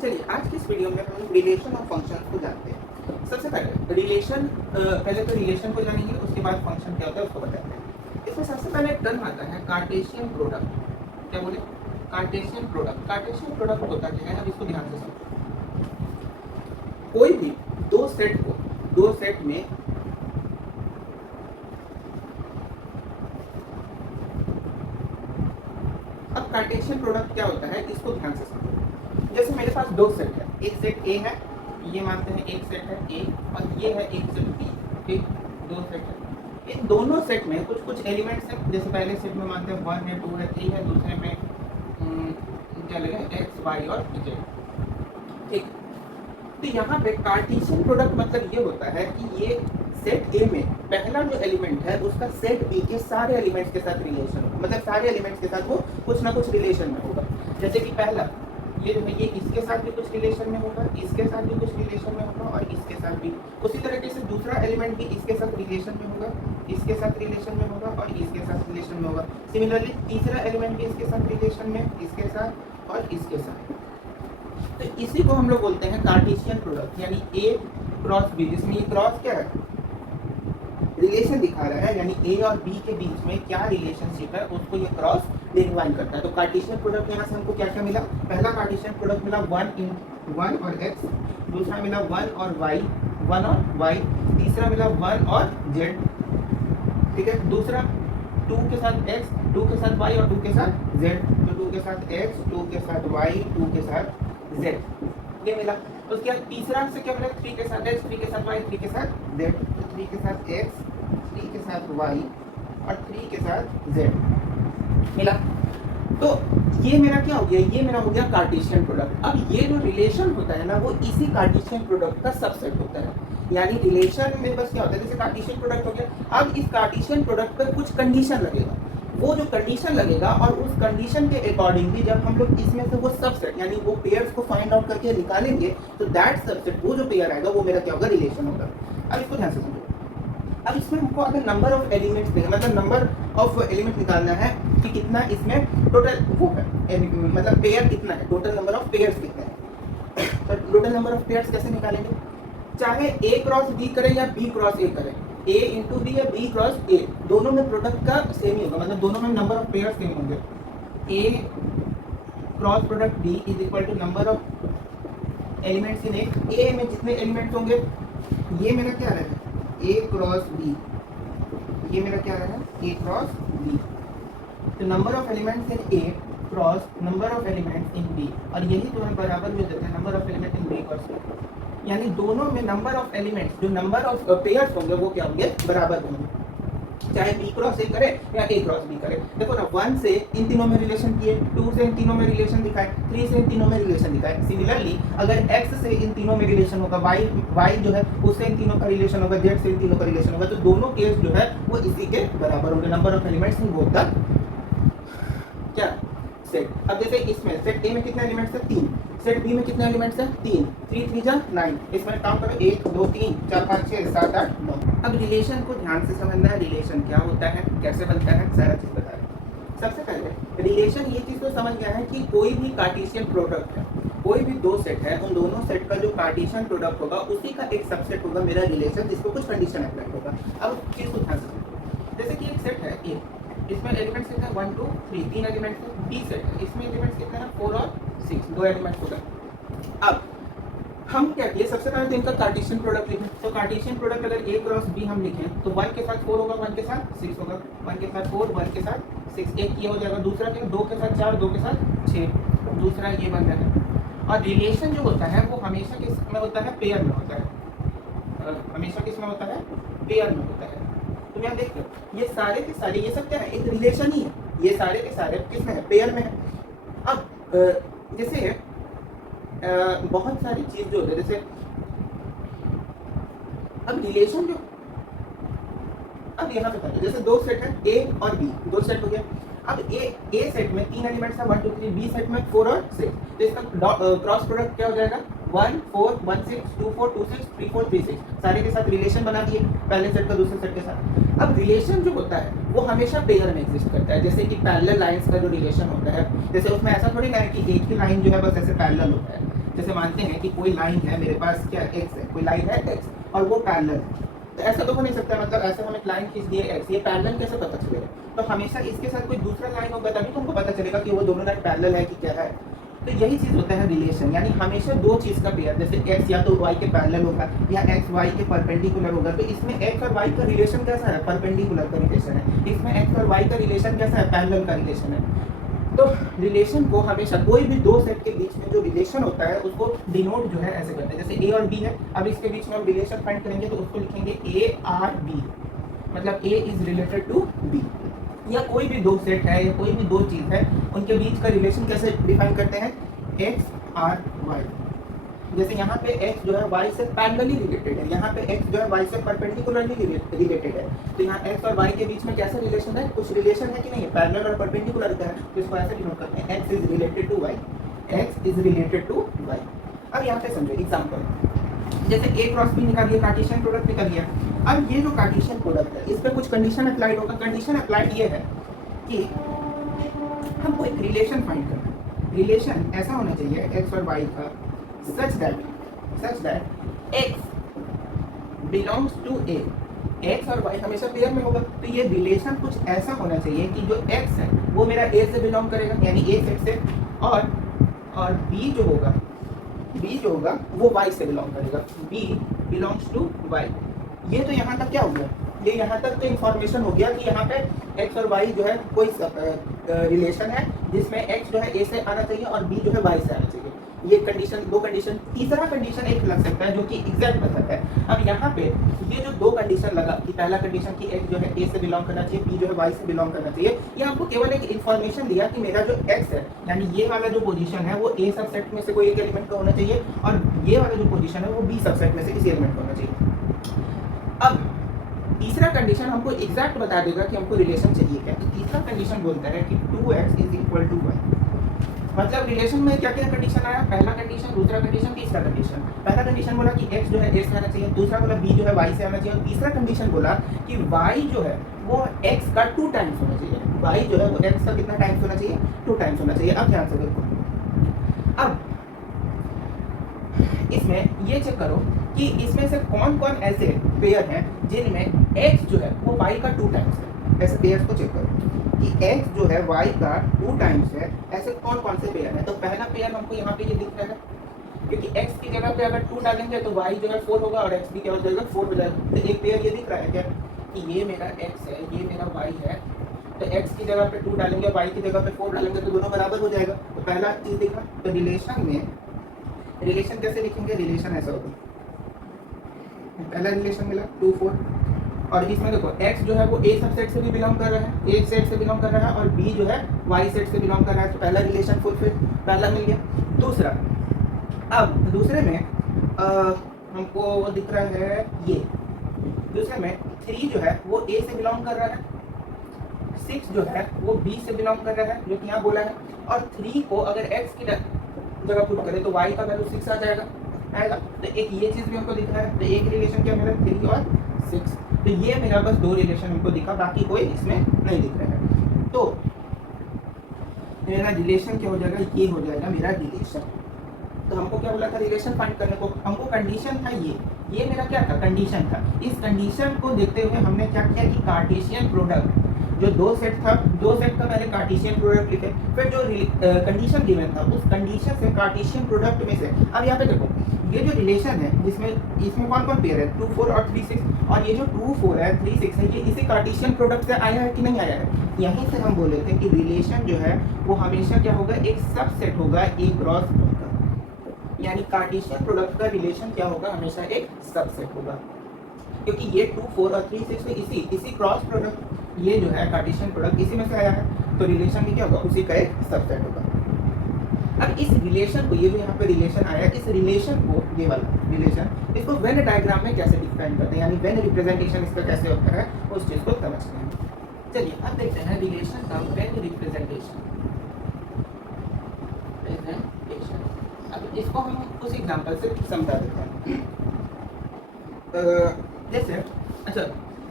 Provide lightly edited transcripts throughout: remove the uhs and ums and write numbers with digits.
चलिए आज की इस वीडियो में हम रिलेशन और फंक्शन को जानते हैं। सबसे पहले रिलेशन, पहले तो रिलेशन को जानेंगे, उसके बाद फंक्शन क्या होता है उसको बताते हैं। इसमें सबसे पहले एक टर्म आता है कार्टेशियन प्रोडक्ट। क्या बोले? Cartesian product. कार्टेशियन प्रोडक्ट होता क्या है, अब इसको ध्यान से समझो। कोई भी दो सेट में अब कार्टेशियन प्रोडक्ट क्या होता है इसको ध्यान से समझो। जैसे मेरे पास दो सेट है, एक सेट ए है, ये मानते हैं एक सेट है ए, और ये है एक सेट बी। ठीक, दो सेट है। इन दोनों सेट में कुछ कुछ एलिमेंट्स हैं। जैसे पहले सेट में मानते हैं 1 है, 2 है, 3 है, दूसरे में क्या लगा एक्स वाई और जेड। ठीक, तो यहाँ पे कार्टेशियन प्रोडक्ट मतलब ये होता है कि ये सेट ए में पहला जो एलिमेंट है उसका सेट बी के सारे एलिमेंट्स के साथ रिलेशन होगा, मतलब सारे एलिमेंट्स के साथ वो कुछ ना कुछ रिलेशन में होगा। जैसे कि पहला ये इसके साथ भी कुछ रिलेशन में होगा, इसके साथ भी कुछ रिलेशन में होगा, और इसके साथ भी। उसी तरीके से दूसरा एलिमेंट भी इसके साथ रिलेशन में होगा, इसके साथ रिलेशन में होगा, और इसके साथ रिलेशन में होगा। सिमिलरली तीसरा एलिमेंट भी इसके साथ रिलेशन में, इसके साथ और इसके साथ। तो इसी को हम लोग बोलते हैं कार्टेशियन प्रोडक्ट, यानी ए क्रॉस बी, जिसमें ये क्रॉस क्या है, रिलेशन दिखा रहा है, यानी ए और बी के बीच में क्या रिलेशनशिप है उसको ये क्रॉस डिफाइन करता है। तो कार्टेशियन प्रोडक्ट यहाँ से हमको क्या क्या मिला? पहला कार्टेशियन प्रोडक्ट मिला 1 और x, दूसरा मिला 1 और y, तीसरा मिला 1 और z। ठीक है, दूसरा 2 के साथ x, 2 के साथ y और 2 के साथ z। तो 2 के साथ x, 2 के साथ y, 2 के साथ z, ये मिला। उसके बाद तीसरा से क्या मिला? 3 के साथ x, 3 के साथ y, 3 के साथ z। तो 3 के साथ x, 3 के साथ y और 3 के साथ z मिला। तो ये मेरा क्या हो गया? ये मेरा हो गया कार्टेशियन प्रोडक्ट। अब ये जो रिलेशन होता है ना, वो इसी कार्टेशियन प्रोडक्ट का सबसेट होता है। यानी रिलेशन में बस क्या होता है, जैसे कार्टेशियन प्रोडक्ट हो गया, अब इस कार्टेशियन प्रोडक्ट पर कुछ कंडीशन लगेगा। वो जो कंडीशन लगेगा और उस कंडीशन के अकॉर्डिंगली जब हम लोग इसमें से वो सबसेट यानी वो पेयर्स को फाइंड आउट करके निकालेंगे, तो दैट सबसेट, वो जो पेयर आएगा वो मेरा क्या होगा? रिलेशन होगा। अब इसको ध्यान से समझो। अब इसमें हमको अगर नंबर ऑफ एलिमेंट्स देंगे, मतलब नंबर ऑफ एलिमेंट निकालना है कि कितना इसमें टोटल वो है, मतलब पेयर कितना है, टोटल नंबर ऑफ पेयर्स कितना है। तो टोटल नंबर ऑफ पेयर्स कैसे निकालेंगे? चाहे ए क्रॉस बी करें या बी क्रॉस ए करें, ए इंटू बी या बी क्रॉस ए, दोनों में प्रोडक्ट का सेम ही होगा, मतलब दोनों में नंबर ऑफ पेयर्स सेम होंगे। A cross product B is equal to number of elements in A में जितने एलिमेंट्स होंगे, ये मेरा क्या रहेगा? ए क्रॉस बी, ये मेरा क्या रहेगा? A cross B. तो number of elements in A cross number of elements in B, और यही दोनों बराबर हो जाते हैं number of element in B cross B. यानी दोनों में नंबर ऑफ एलिमेंट्स, जो नंबर ऑफ पेयर्स होंगे वो क्या होंगे? बराबर होंगे, चाहे बी क्रॉस ए करे या ए क्रॉस बी करे। देखो ना, 1 से इन तीनों में रिलेशन किए, 2 से इन तीनों में रिलेशन दिखाए, 3 से इन तीनों में रिलेशन दिखाए। सिमिलरली अगर x से इन तीनों में रिलेशन होगा, y जो है उससे इन तीनों का रिलेशन होगा, z से इन तीनों का रिलेशन होगा, तो दोनों केस जो है वो इसी के बराबर होंगे, number of elements in both the क्या सेट। अब जैसे इसमें सेट ए में कितने एलिमेंट्स है? 3, सेट बी में कितने एलिमेंट्स है? 3, 3 3 जा 9, इसमें काम करो 1 2 3 4 5 6 7 8 9। अब रिलेशन को ध्यान से समझना है, रिलेशन क्या होता है, कैसे बनता है, सारा चीज बता रहे हैं। सबसे पहले रिलेशन ये चीज तो समझ गया है कि कोई भी कार्टेशियन प्रोडक्ट है, कोई भी दो सेट है, उन दोनों सेट का जो कार्टेशियन प्रोडक्ट होगा उसी का एक सबसेट होगा मेरा रिलेशन, जिसको कुछ कंडीशन अप्लाई होगा। अब चीज को ध्यान से समझो। जैसे कि एक सेट है ए, इसमें एलिमेंट्स कितने हैं? 1 2 3, 3 एलिमेंट्स हैं। बी सेट है, इसमें एलिमेंट्स कितने हैं? 4 और 6, 2 एलिमेंट्स हो गए। अब हम क्या किए? सबसे पहले तो इनका कार्टेशियन प्रोडक्ट लिखें। तो कार्टेशियन प्रोडक्ट अगर ए क्रॉस बी हम लिखें तो 1 के साथ 4 होगा, 1 के साथ 6 होगा, 1 के साथ 4, 1 के साथ 6, एक ये हो जाएगा। दूसरा क्या? 2 के साथ 4, 2 के साथ 6, दूसरा ये बन जाएगा। और रिलेशन जो होता है वो हमेशा किस में होता है? पेयर में होता है, हमेशा किस में होता है? पेयर में होता है। तुम यहाँ देख लो, ये सारे के सारे, ये सब क्या है? एक रिलेशन ही है, ये सारे के सारे किस में है? पेयर में है। अब जैसे बहुत सारी चीज जो होती है, जैसे अब रिलेशन जो, अब यहाँ पे पहले जैसे दो सेट है ए और बी, दो सेट हो गया। अब ए सेट में 3 एलिमेंट्स है 1 2 3, बी सेट में 4 और 6, तो इसका क्रॉस प्रोडक्ट क्या हो जाएगा? 1 4 1 6 2 4 2 6 3 4 3 6, सारे के साथ रिलेशन बना दिए पहले सेट का दूसरे सेट के साथ। अब रिलेशन जो होता है वो हमेशा पेयर में एग्जिस्ट करता है, जैसे कि पैरेलल लाइंस का जो रिलेशन होता है, जैसे उसमें ऐसा थोड़ी ना है कि एक ही लाइन जो है बस ऐसे पैरेलल होता है, जैसे मानते हैं कि कोई लाइन है मेरे पास, क्या एक्स है, कोई लाइन है एक्स और वो पैरेलल है, तो ऐसा तो हो नहीं सकता, मतलब ऐसे हम एक लाइन खींच दिए एक्स, ये पैरेलल कैसे पता चलेगा? तो हमेशा इसके साथ कोई दूसरा लाइन होगा तभी तुमको पता चलेगा कि वो दोनों लाइन पैरेलल है कि क्या है। तो यही चीज होता है रिलेशन, यानी हमेशा दो चीज का पेयर, जैसे x या तो y के पैरेलल होगा या x y के परपेंडिकुलर होगा, तो इसमें x और y का रिलेशन कैसा है? परपेंडिकुलर का रिलेशन है। इसमें x और y का रिलेशन कैसा है? पैरेलल का रिलेशन है। तो रिलेशन को हमेशा कोई भी दो सेट के बीच में जो रिलेशन होता है उसको डिनोट जो है ऐसे करते हैं, जैसे a और b है, अब इसके बीच में हम रिलेशन फाइंड करेंगे तो उसको लिखेंगे a r b, मतलब a is related to b। या कोई भी दो सेट है या कोई भी दो चीज है, उनके बीच का रिलेशन कैसे डिफाइन करते हैं? x r y। जैसे यहाँ पे x जो है y से पैरेलली रिलेटेड है, यहाँ पे x जो है y से परपेंडिकुलरली रिलेटेड है, तो यहाँ x और y के बीच में कैसा रिलेशन है? कुछ रिलेशन है कि नहीं है? पैरेलल और परपेंडिकुलर का है, तो इसको ऐसे डिनोट करते हैं x is related to y, x is related to y। अब यहाँ पे समझो एग्जांपल, जैसे a क्रॉस b निकालिए, कार्टेशियन प्रोडक्ट निकल गया। अब ये जो कार्टेशियन प्रोडक्ट है इस पे कुछ कंडीशन अप्लाइड होगा। कंडीशन अप्लाइड ये है कि हमको एक रिलेशन फाइंड करना है। रिलेशन ऐसा होना चाहिए x और y का such that x belongs to a, x और y हमेशा पेयर में होगा, तो ये रिलेशन कुछ ऐसा होना चाहिए कि जो x है वो मेरा a से बिलोंग करेगा, यानी a सेट से, और b जो होगा वो y से बिलोंग करेगा, b belongs to y। ये तो यहाँ तक क्या हो गया? ये यहाँ तक तो इन्फॉर्मेशन हो गया कि यहाँ पे x और y जो है कोई रिलेशन है जिसमें x जो है a से आना चाहिए और b जो है y से आना चाहिए। ये कंडीशन, दो कंडीशन। तीसरा कंडीशन एक लग सकता है जो कि एग्जैक्ट बताता है। अब यहाँ पे ये जो दो कंडीशन लगा कि पहला कंडीशन कि x जो है a से बिलोंग करना चाहिए, b जो है y से बिलोंग करना चाहिए, ये आपको केवल एक इन्फॉर्मेशन दिया कि मेरा जो x है, यानी ये वाला जो पोजीशन है वो a सबसेट में से कोई एक एलिमेंट का होना चाहिए और ये वाला जो पोजीशन है वो b सबसेट में से किसी एलिमेंट का होना चाहिए। अब तीसरा कंडीशन हमको एग्जैक्ट बता देगा कि हमको रिलेशन चाहिए क्या। तो तीसरा कंडीशन बोलता है कि 2x is equal to y। मतलब रिलेशन में क्या क्या कंडीशन आया? पहला कंडीशन, दूसरा कंडीशन, तीसरा कंडीशन। पहला कंडीशन बोला कि x जो है a से आना चाहिए, दूसरा बोला b जो है y से आना चाहिए, और तीसरा कंडीशन बोला कि y जो है वो x का 2 टाइम्स होना चाहिए। y जो है वो x का कितना टाइम्स होना चाहिए? 2 टाइम्स होना चाहिए। अब ध्यान से देखो, अब इसमें ये चेक करो कि इसमें से कौन कौन ऐसे पेयर हैं जिनमें x जो है वो y का 2 टाइम्स है। ऐसे पेयर्स को चेक करो कि x जो है y का 2 टाइम्स है, ऐसे कौन कौन से पेयर हैं। तो पहला पेयर हमको यहाँ पे ये दिख रहा है, क्योंकि x की जगह पे अगर 2 डालेंगे तो y जो है 4 होगा और x भी क्या हो जाएगा? 4 हो जाएगा। तो एक पेयर ये दिख रहा है क्या कि ये मेरा x है, ये मेरा y है, तो x की जगह पे 2 डालेंगे और y की जगह पे 4 डालेंगे तो दोनों बराबर हो जाएगा। तो पहला चीज दिखा। तो रिलेशन में रिलेशन कैसे लिखेंगे? रिलेशन ऐसा होगा, पहला रिलेशन मिला 2 4, और इसमें देखो x जो है वो a सबसेट से भी बिलोंग कर रहा है, a सेट से बिलोंग कर रहा है, और b जो है y सेट से बिलोंग कर रहा है। तो पहला रिलेशन फुलफिल, पहला मिल गया। दूसरा, अब दूसरे में हमको वो दिख रहा है, ये दूसरे में 3 जो है वो a से बिलोंग कर रहा है, 6 जो है वो b से बिलोंग कर रहा है, जो कि यहाँ बोला है, और 3 को अगर x की जगह पुट करें तो y का वैल्यू 6 आ जाएगा। तो एक ये चीज भी हमको दिख रहा है। तो एक रिलेशन क्या मेरा 3 और 6। तो ये मेरा बस 2 रिलेशन हमको दिखा, बाकी कोई इसमें नहीं दिख रहा है। तो मेरा रिलेशन क्या हो जाएगा? ये हो जाएगा मेरा रिलेशन। तो हमको क्या बोला था रिलेशन फाइंड करने को? हमको कंडीशन था ये मेरा क्या था? कंडीशन था। इस कंडीशन को देखते हुए हमने क्या किया कि कार्टेशियन प्रोडक्ट जो दो सेट था, दो सेट का पहले कार्टेशियन प्रोडक्ट लिखे, फिर जो कंडीशन गिवन था उस कंडीशन से कार्टेशियन प्रोडक्ट में से, अब यहाँ पे देखो ये जो रिलेशन है इसमें कौन कौन पेयर है? 2 4 और 3 6, और ये जो 2 4 है 3 6 है, ये इसी कार्टेशियन प्रोडक्ट से आया है कि नहीं आया है? यहीं से हम बोले थे कि रिलेशन जो है वो हमेशा क्या होगा? एक सबसेट होगा ए क्रॉस बी का, यानी कार्टेशियन प्रोडक्ट का रिलेशन क्या होगा? हमेशा एक सबसेट होगा, क्योंकि ये 2 4 और 3 6 में इसी क्रॉस प्रोडक्ट, ये जो है कार्टेशियन प्रोडक्ट इसी में से आया है, तो रिलेशन भी क्या होगा? उसी का एक सबसेट होगा। अब इस रिलेशन को, ये जो यहाँ पे रिलेशन आया, इस रिलेशन को, ये वाला रिलेशन, इसको वेन डायग्राम में कैसे डिफाइन करते हैं, यानी वेन रिप्रेजेंटेशन इसका कैसे होता है, उस चीज को समझते हैं। चलिए अब देखते हैं रिलेशन का वेन रिप्रेजेंटेशन। अब इसको हम उस एग्जांपल से समझा देते हैं। जैसे अच्छा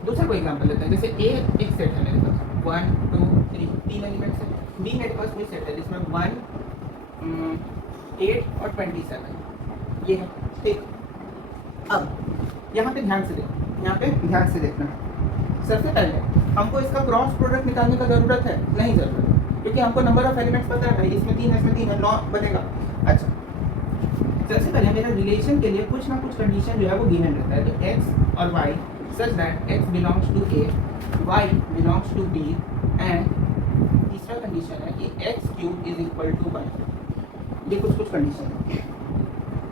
दूसरा कोई एग्जांपल लेते हैं। जैसे ए एक सेट है मेरे पास 1 2 3 तीन एलिमेंट्स है, बी मेरे पास कोई सेट है जिसमें 1 8 और 27 ये है, ठीक। अब यहाँ पे ध्यान से देखो, यहाँ पे ध्यान से देखना। सबसे पहले हमको इसका क्रॉस प्रोडक्ट निकालने का जरूरत है? नहीं जरूरत, क्योंकि हमको नंबर ऑफ एलिमेंट्स पता है, इसमें 3 है, इसमें 3 है, 9 बनेगा। अच्छा, सबसे पहले मेरा रिलेशन के लिए कुछ ना कुछ कंडीशन जो है वो गिवन रहता है, तो x और y such that x belongs to a, y belongs to b and तीसरा कंडीशन है कि x cube is equal to 1। ये कुछ कंडीशन है।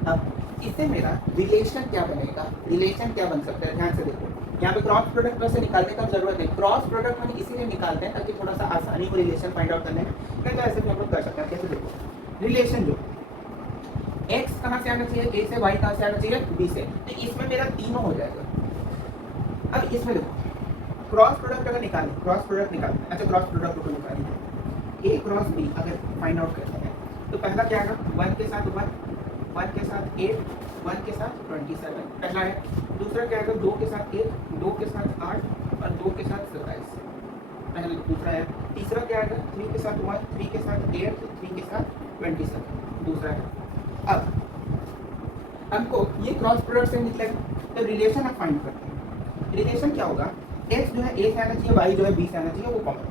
अब इससे मेरा रिलेशन क्या बनेगा, रिलेशन क्या बन सकता है, ध्यान से देखो। यहाँ पे क्रॉस प्रोडक्ट वैसे निकालने का जरूरत है, क्रॉस प्रोडक्ट हम इसीलिए निकालते हैं ताकि थोड़ा सा आसानी हो रिलेशन फाइंड आउट करने में, नहीं तो ऐसे भी हम लोग कर सकते हैं। कैसे देखो, रिलेशन जो x कहाँ से आना चाहिए, a से, y कहाँ से आना चाहिए, b से, तो इसमें मेरा तीनों हो जाएगा। अब इसमें देखो क्रॉस प्रोडक्ट अगर निकालें, क्रॉस प्रोडक्ट निकालते हैं। अच्छा, क्रॉस प्रोडक्ट को निकालेंगे, a क्रॉस b अगर फाइंड आउट करते हैं तो पहला क्या आएगा, 1 के साथ 1, 1 के साथ 8, 1 के साथ 27 पहला है। दूसरा क्या आएगा, 2 के साथ 1, 2 के साथ 8 और 2 के साथ 27 पहला दूसरा है। तीसरा क्या आएगा, 3 के साथ 1, 3 के साथ 8, 3 के साथ 27 दूसरा है। अब हमको ये क्रॉस प्रोडक्ट से निकलेगा, तो रिलेशन हम फाइंड करते हैं। रिलेशन क्या होगा, x जो है a से आना चाहिए, y जो है b से आना चाहिए, वो कॉमन है।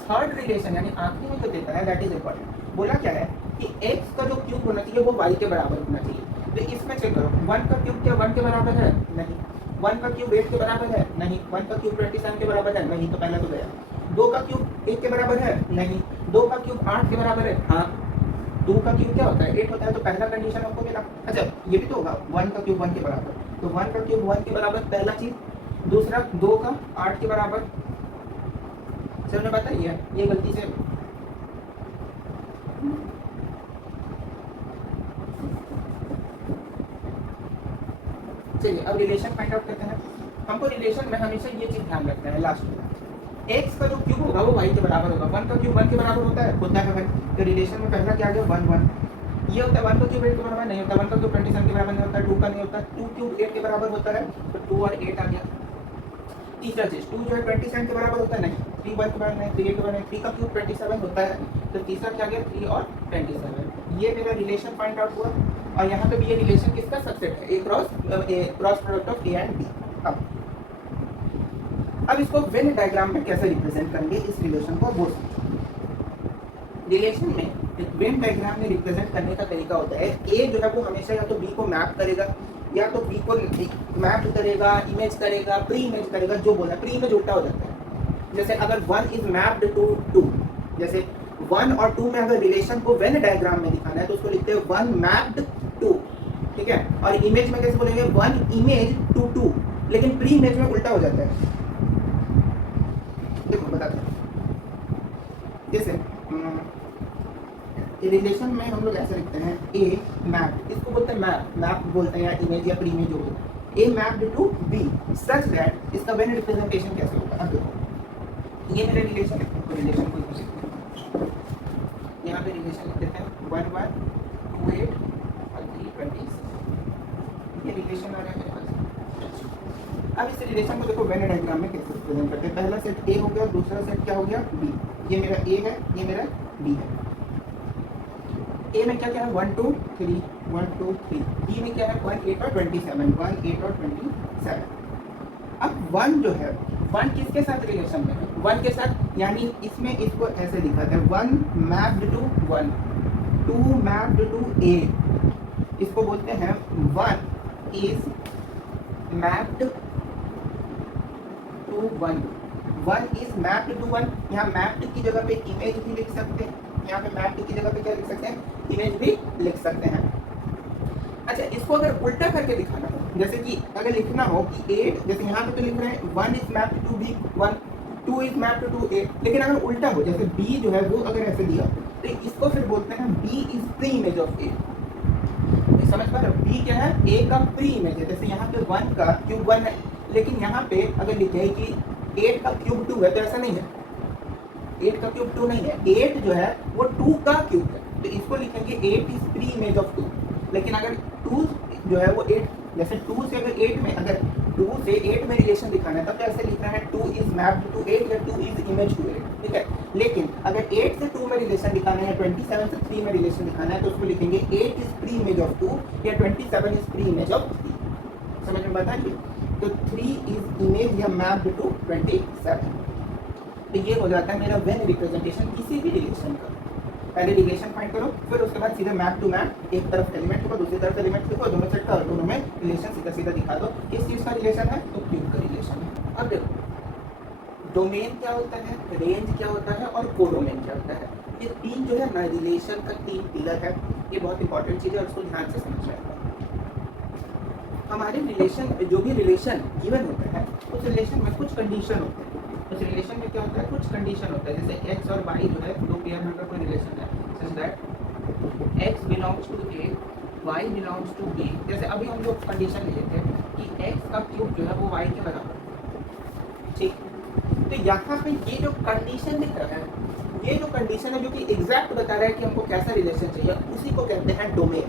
थर्ड रिलेशन यानी आखिरी में जो देता है दैट इज इंपॉर्टेंट। बोला क्या है कि x का जो क्यूब होना चाहिए वो y के बराबर होना चाहिए। तो इसमें चेक करो, 1 का क्यूब क्या 1 के बराबर है, नहीं। 1 का क्यूब 8 के बराबर है, नहीं। 1 का क्यूब 27 के बराबर है, नहीं, तो पहला तो गया। 2 का क्यूब 1 के बराबर है, नहीं। 2 का क्यूब 8 के बराबर है, हाँ। 2 का क्यूब क्या होता है, 8 होता है, तो पहला कंडीशन हमको मिला। अच्छा, ये भी तो होगा 1 का क्यूब 1 के बराबर, तो 1 का क्यूब 1 के बराबर पहला चीज। दूसरा 2 का 8 के बराबर, सर ने बताइए ये गलती से चलिए अब रिलेशन फाइंड आउट करते हैं। हमको रिलेशन में हमेशा ये चीज ध्यान रखना है, लास्ट में x का जो क्यूब होगा वो y के बराबर होगा। 1 का क्यूब 1 के बराबर होता है भाई। तो रिलेशन में पहला क्या आ गया, 1 1 ये होता है। 1 का क्यूब 8 के बराबर नहीं होता, 1 का क्यूब 27 के बराबर नहीं होता, 2 का नहीं होता, 2 क्यूब 8 के बराबर होता है, तो 2 और 8 आ गया। तीसरा चीज 2 जो है 27 के बराबर होता है, नहीं। 3 1 के बराबर नहीं, 3 8 के बराबर नहीं, 3 का क्यूब 27 होता है, तो तीसरा क्या गया 3 और 27। ये मेरा रिलेशन फाइंड आउट हुआ। और यहाँ पे भी ये रिलेशन किसका सबसेट है, cross product of a and b। अब इसको वेन डायग्राम में कैसे रिप्रेजेंट करेंगे इस रिलेशन को, वो रिलेशन में एक वेन डायग्राम में रिप्रेजेंट करने का तरीका होता है। ए जो है वो हमेशा या तो बी को मैप करेगा, या तो बी को मैप करेगा, इमेज करेगा, प्री इमेज करेगा, जो बोला प्री इमेज उल्टा हो जाता है। जैसे अगर 1 इज मैप्ड टू 2, जैसे 1 और 2 में अगर रिलेशन को वेन डायग्राम में दिखाना है तो उसको लिखते हैं 1 मैप्ड टू, ठीक है। और इमेज में कैसे बोलेंगे, 1 इमेज टू 2, लेकिन प्री इमेज में उल्टा हो जाता है। देखो बताते हैं, जैसे रिलेशन में हम लोग ऐसे लिखते हैं ए मैप, इसको बोलते हैं मैप बोलते हैं, या इमेज या प्री इमेज जो बोलते हैं। A mapped to B such that, इसका वेन रिप्रेजेंटेशन कैसे होगा। अब देखो ये मेरा रिलेशन है, तो रिलेशन को यहाँ पे रिलेशन लिख देते हैं 1 1 2 8 और 3 20। ये रिलेशन आ रहा है मेरे पास। अब इस रिलेशन को देखो वेन डायग्राम में कैसे रिप्रेजेंट करते हैं। पहला सेट ए हो गया, दूसरा सेट क्या हो गया, बी। ये मेरा ए है, ये मेरा बी है। ए में क्या क्या है, 1 2 3 1 2 3। बी में क्या है, 1 8 और 27, 1 8 और 27। अब 1 जो है, 1 किसके साथ रिलेशन में है, 1 के साथ, यानी इसमें इसको ऐसे दिखाते हैं 1 mapped to 1, 2 mapped to A. इसको बोलते हैं 1 is mapped to 1, 1 is mapped to 1। यहाँ मैप्ड की जगह पे इमेज भी लिख सकते हैं, यहाँ पे मैप्ड की जगह पे क्या लिख सकते हैं, इमेज भी लिख सकते हैं। अच्छा, इसको अगर उल्टा करके दिखाना हो, जैसे कि अगर लिखना हो कि 8, जैसे यहाँ पे तो लिख रहे हैं 1 is mapped to B 1, 2 is mapped to A, लेकिन अगर उल्टा हो, जैसे b जो है वो अगर ऐसे दिया, तो इसको फिर बोलते हैं b is pre image of A. समझ पा रहे हो, b क्या है, a का प्री इमेज है। जैसे यहाँ पे 1 का क्यूब 1 है, लेकिन यहाँ पे अगर लिखे कि 8 का क्यूब 2 है, तो ऐसा नहीं है, 8 का क्यूब 2 नहीं है, 8 जो है वो 2 का क्यूब है, तो इसको लिखेंगे 8 इज प्री इमेज ऑफ 2। लेकिन अगर 2 जो है वो 8 जैसे 2 से अगर 8 में, अगर 2 से 8 में रिलेशन दिखाना है तब तो ऐसे लिखना है 2 इज मैप्ड टू 8 या 2 इज इमेज टू 8, ठीक है। लेकिन अगर 8 से 2 में रिलेशन दिखाना है या 27 से 3 में रिलेशन दिखाना है तो उसको लिखेंगे 8 इज प्री इमेज ऑफ 2 या 27 इज प्री इमेज ऑफ 3। समझ में बताइए, तो 3 इज इमेज या मैप्ड टू 27। तो ये हो जाता है मेरा वेन रिप्रेजेंटेशन किसी भी रिलेशन का। पहले रिलेशन फाइंड करो, फिर उसके बाद सीधे मैप टू मैप, एक तरफ एलिमेंट लिखो, दूसरी तरफ एलिमेंट लिखो, दोनों सेट का और दोनों में रिलेशन सीधा सीधा दिखा दो। किस चीज़ का रिलेशन है, तो क्यूब का रिलेशन है। अब देखो डोमेन क्या होता है, रेंज क्या होता है और कोडोमेन क्या होता है। ये तीन जो है ना रिलेशन का तीन पिलर है, ये बहुत इंपॉर्टेंट चीज़ है, उसको ध्यान से समझना है। हमारे रिलेशन, जो भी रिलेशन गिवन होता है उस रिलेशन में कुछ कंडीशन होते हैं। उस रिलेशन में क्या होता है, कुछ कंडीशन होता है। जैसे x और y जो है दो पेयर में अगर कोई रिलेशन है, such that x belongs to a, y belongs to b। जैसे अभी हम लोग कंडीशन लिए थे कि x का क्यूब जो है वो y के बराबर है, ठीक। तो यहाँ पे ये जो कंडीशन दिख रहा है, ये जो कंडीशन है जो कि एग्जैक्ट बता रहा है कि हमको कैसा रिलेशन चाहिए, उसी को कहते हैं डोमेन।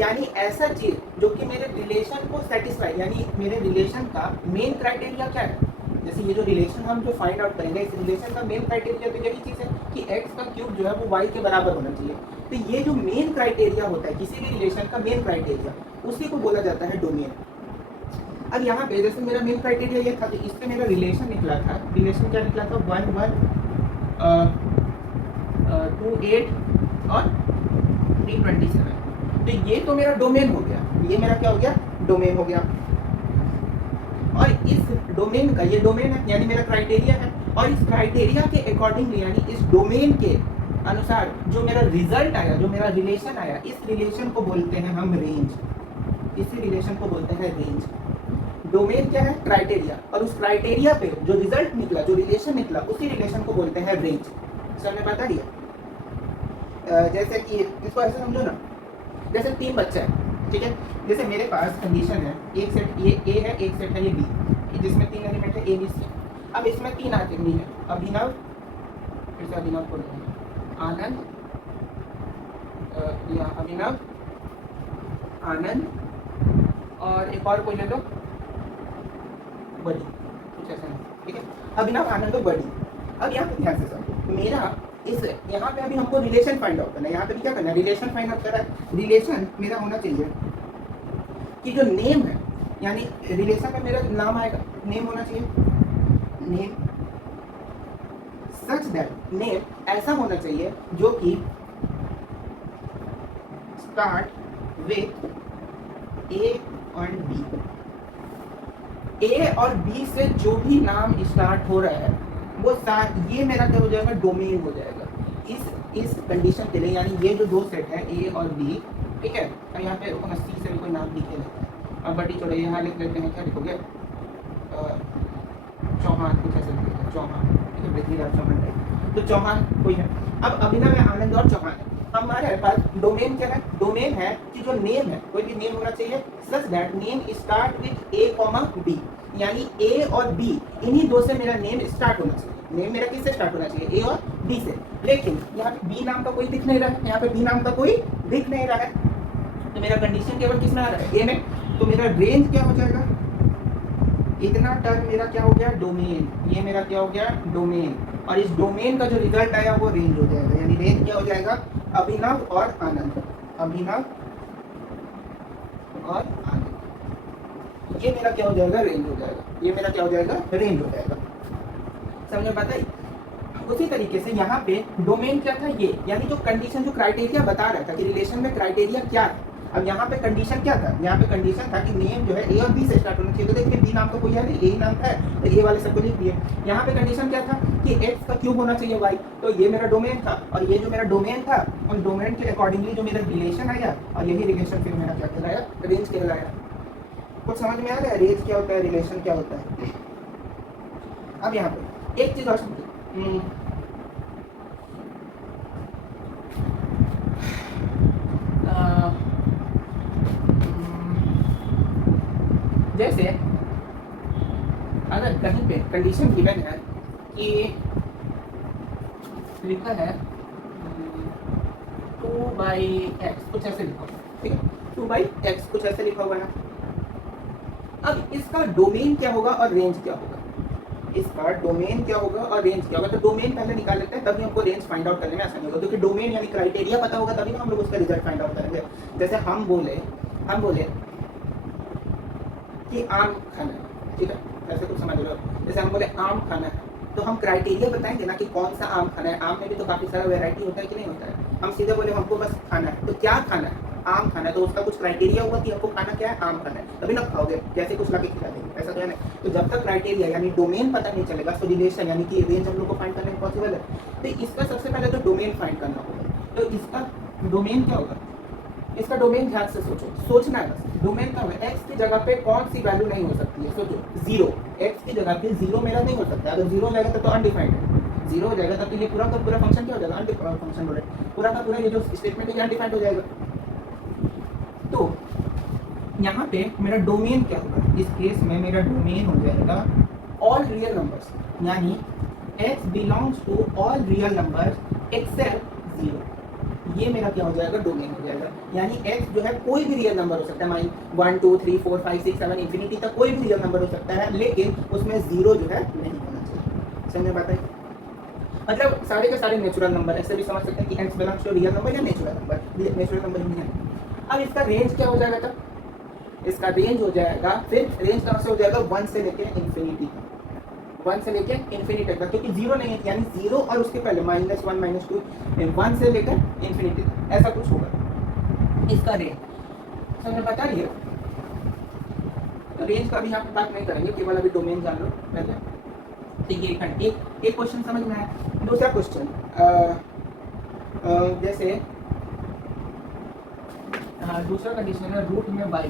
यानी ऐसा चीज जो कि मेरे रिलेशन को सेटिस्फाई, यानी मेरे रिलेशन का मेन क्राइटेरिया क्या है। जैसे ये जो रिलेशन हम जो फाइंड आउट करेंगे, इस रिलेशन का मेन क्राइटेरिया तो यही चीज़ है कि x का क्यूब जो है वो y के बराबर होना चाहिए। तो ये जो मेन क्राइटेरिया होता है किसी भी रिलेशन का, मेन क्राइटेरिया, उसी को बोला जाता है डोमेन। अब यहाँ पे जैसे मेरा मेन क्राइटेरिया ये था, तो इससे मेरा रिलेशन निकला था। रिलेशन क्या निकला था, 1 1 2 8 और 3 27। तो ये तो मेरा डोमेन हो गया, ये मेरा क्या हो गया, डोमेन हो गया। और इस डोमेन का, ये डोमेन है यानी मेरा क्राइटेरिया है, और इस क्राइटेरिया के अकॉर्डिंगली यानी इस डोमेन के अनुसार जो मेरा रिजल्ट आया, जो मेरा रिलेशन आया, इस रिलेशन को बोलते हैं हम रेंज। इसी रिलेशन को बोलते हैं रेंज। डोमेन क्या है, क्राइटेरिया, और उस क्राइटेरिया पे जो रिजल्ट निकला, जो रिलेशन निकला, उसी रिलेशन को बोलते हैं रेंज। समझ में बता दिया। जैसे कि इसको ऐसे समझो ना, जैसे 3 बच्चे हैं, ठीक है। जैसे मेरे पास कंडीशन है, एक सेट ये ए है, एक सेट है ये बी, जिसमें 3 एलिमेंट है ए बी सी। अब इसमें 3 आदमी है, अभिनव, फिर से अभिनव को आनंद, या अभिनव, आनंद और एक और कोई ले लो, बड़ी, कुछ ऐसा नहीं, ठीक है। अभिनव, आनंद और बड़ी। अब यहाँ पे ध्यान से समझो, मेरा इस यहाँ पे अभी हमको रिलेशन फाइंड आउट करना है। यहाँ पे भी क्या करना है, रिलेशन फाइंड आउट करना है। रिलेशन मेरा होना चाहिए कि जो नेम है, यानी रिलेशन में मेरा नाम आएगा, नेम होना चाहिए, नेम सच दैट, नेम ऐसा होना चाहिए जो कि स्टार्ट विथ ए और बी। ए और बी से जो भी नाम स्टार्ट हो रहा है वो ये मेरा क्या हो जाएगा, डोमेन हो जाएगा इस कंडीशन के लिए। यानी ये जो दो सेट है ए और बी, ठीक है। अब यहाँ पे रुको, सी से भी कोई नाम लिखे लेते हैं। अब बड़ी चौड़े यहाँ लिख लेते हैं, क्या लिखोगे, चौहान, कुछ ऐसे लिख लेते हैं, चौहान, ठीक है, पृथ्वीराज चौहान टाइप। तो चौहान कोई है। अब अभिनव है, आनंद और चौहान है। हमारे पास डोमेन क्या है, डोमेन है कि जो नेम है, कोई भी नेम होना चाहिए such that name start with A comma B. यानी ए और बी, इन्हीं दो से मेरा नेम स्टार्ट होना चाहिए। नेम मेरा किससे स्टार्ट होना चाहिए, ए और बी से। लेकिन यहाँ पे बी नाम का कोई दिख नहीं रहा है, यहाँ पे बी नाम का कोई दिख नहीं रहा है, तो मेरा कंडीशन केवल किस में आ रहा है, ए में। तो मेरा रेंज क्या हो जाएगा, इतना टर्म मेरा क्या हो गया, डोमेन। ये मेरा क्या हो गया, डोमेन। और इस डोमेन का जो रिजल्ट आया वो रेंज हो जाएगा। यानी रेंज क्या हो जाएगा, अभिनव और आनंद, अभिनव और आनंद। ये मेरा क्या हो जाएगा, रेंज हो जाएगा। ये मेरा क्या हो जाएगा, रेंज हो जाएगा। समझ में बताइए। उसी तरीके से यहाँ पे डोमेन क्या था, ये यानी जो कंडीशन, जो क्राइटेरिया बता रहा था कि रिलेशन में क्राइटेरिया क्या है। अब यहाँ पे कंडीशन क्या था, यहाँ पे कंडीशन था कि नेम जो है ए और बी से स्टार्ट होना चाहिए। तो देखिए बी नाम का कोई है नहीं, ए नाम है, तो ए वाले सबको लिख दिए। यहाँ पे कंडीशन क्या था कि एक्स का क्यूब होना चाहिए वाई, तो ये मेरा डोमेन था। और ये जो मेरा डोमेन था, उस डोमेन के अकॉर्डिंगली जो मेरा रिलेशन आया, और यही रिलेशन फिर मेरा क्या कहलाया, रेंज कहलाया। कुछ समझ में आ रहा है, रेंज क्या होता है, रिलेशन क्या होता है। अब यहाँ पे एक चीज और समझिए, जैसे अगर कहीं पे कंडीशन गिवन है कि लिखा है 2/x, कुछ ऐसे लिखा हुआ, ठीक है, 2/x कुछ ऐसे लिखा हुआ है। अब इसका डोमेन क्या होगा और रेंज क्या होगा, इसका डोमेन क्या होगा और रेंज क्या होगा। तो डोमेन पहले निकाल लेते हैं, तभी हमको रेंज फाइंड आउट करने में आसानी होगा, क्योंकि डोमेन यानी क्राइटेरिया पता होगा तभी ना हम लोग उसका रिजल्ट फाइंड आउट करेंगे। जैसे हम बोले कि आम खाना है, ठीक है, ऐसे कुछ समझ रहे हो। जैसे हम बोले आम खाना है, तो हम क्राइटेरिया बताएंगे ना कि कौन सा आम खाना है। आम में भी तो काफ़ी सारा वेराइटी होता है कि नहीं होता है। हम सीधे बोले हमको बस खाना है, तो क्या खाना है, आम खाना है, तो उसका कुछ क्राइटेरिया होगा कि हमको खाना क्या है, आम खाना है, तभी ना खाओगे, कैसे कुछ ला के खिला देंगे, ऐसा तो है नहीं। तो जब तक क्राइटेरिया यानी डोमेन पता नहीं चलेगा, तो रिलेशन यानी कि रेंज हम लोग को फाइंड करना इम्पॉसिबल है। तो इसका सबसे पहले तो डोमेन फाइंड करना होगा। तो इसका डोमेन क्या होगा, इसका डोमेन ध्यान से सोचो, सोचना है बस। डोमेन का एक्स की जगह पे कौन सी वैल्यू नहीं हो सकती है, सोचो। जीरो, एक्स की जगह पे जीरो मेरा नहीं हो सकता। अगर जीरो हो जाएगा तो अनडिफाइंड है, जीरो हो जाएगा तब तो ये पूरा का पूरा फंक्शन क्या हो जाएगा, अनडिफाइंड फंक्शन बोले, पूरा का पूरा ये जो स्टेटमेंट है अनडिफाइंड हो जाएगा। तो यहाँ पे मेरा डोमेन क्या होगा, इस केस में मेरा डोमेन हो जाएगा ऑल रियल नंबर्स, यानी x belongs to all real numbers except zero. ये मेरा क्या हो जाएगा, डोमेन हो जाएगा। यानी x जो है कोई भी रियल नंबर हो सकता है, माइन 1 2 3 4 5 6 7 इंफिनिटी तक कोई भी रियल नंबर हो सकता है, लेकिन उसमें जीरो जो है नहीं होना चाहिए। समझ में बात है, मतलब सारे के सारे नेचुरल नंबर, ऐसे भी समझ सकते हैं कि x belongs to real number या नेचुरल नंबर, नेचुरल नंबर ही है। अब इसका रेंज क्या हो जाएगा, तब इसका रेंज हो जाएगा, फिर रेंज कहाँ से हो जाएगा, 1 से लेके इंफिनिटी, 1 से लेके इंफिनिटी तक, क्योंकि जीरो नहीं है, यानी जीरो और उसके पहले -1 -2 1 से लेकर इंफिनिटी तक, ऐसा कुछ होगा इसका रेंज। समझ बता रही है। तो रेंज का भी यहाँ पे बात नहीं करेंगे, केवल अभी डोमेन जान लो पहले। तो ये एक क्वेश्चन समझ में आया। दूसरा क्वेश्चन जैसे दूसरा कंडीशन है रूट में y,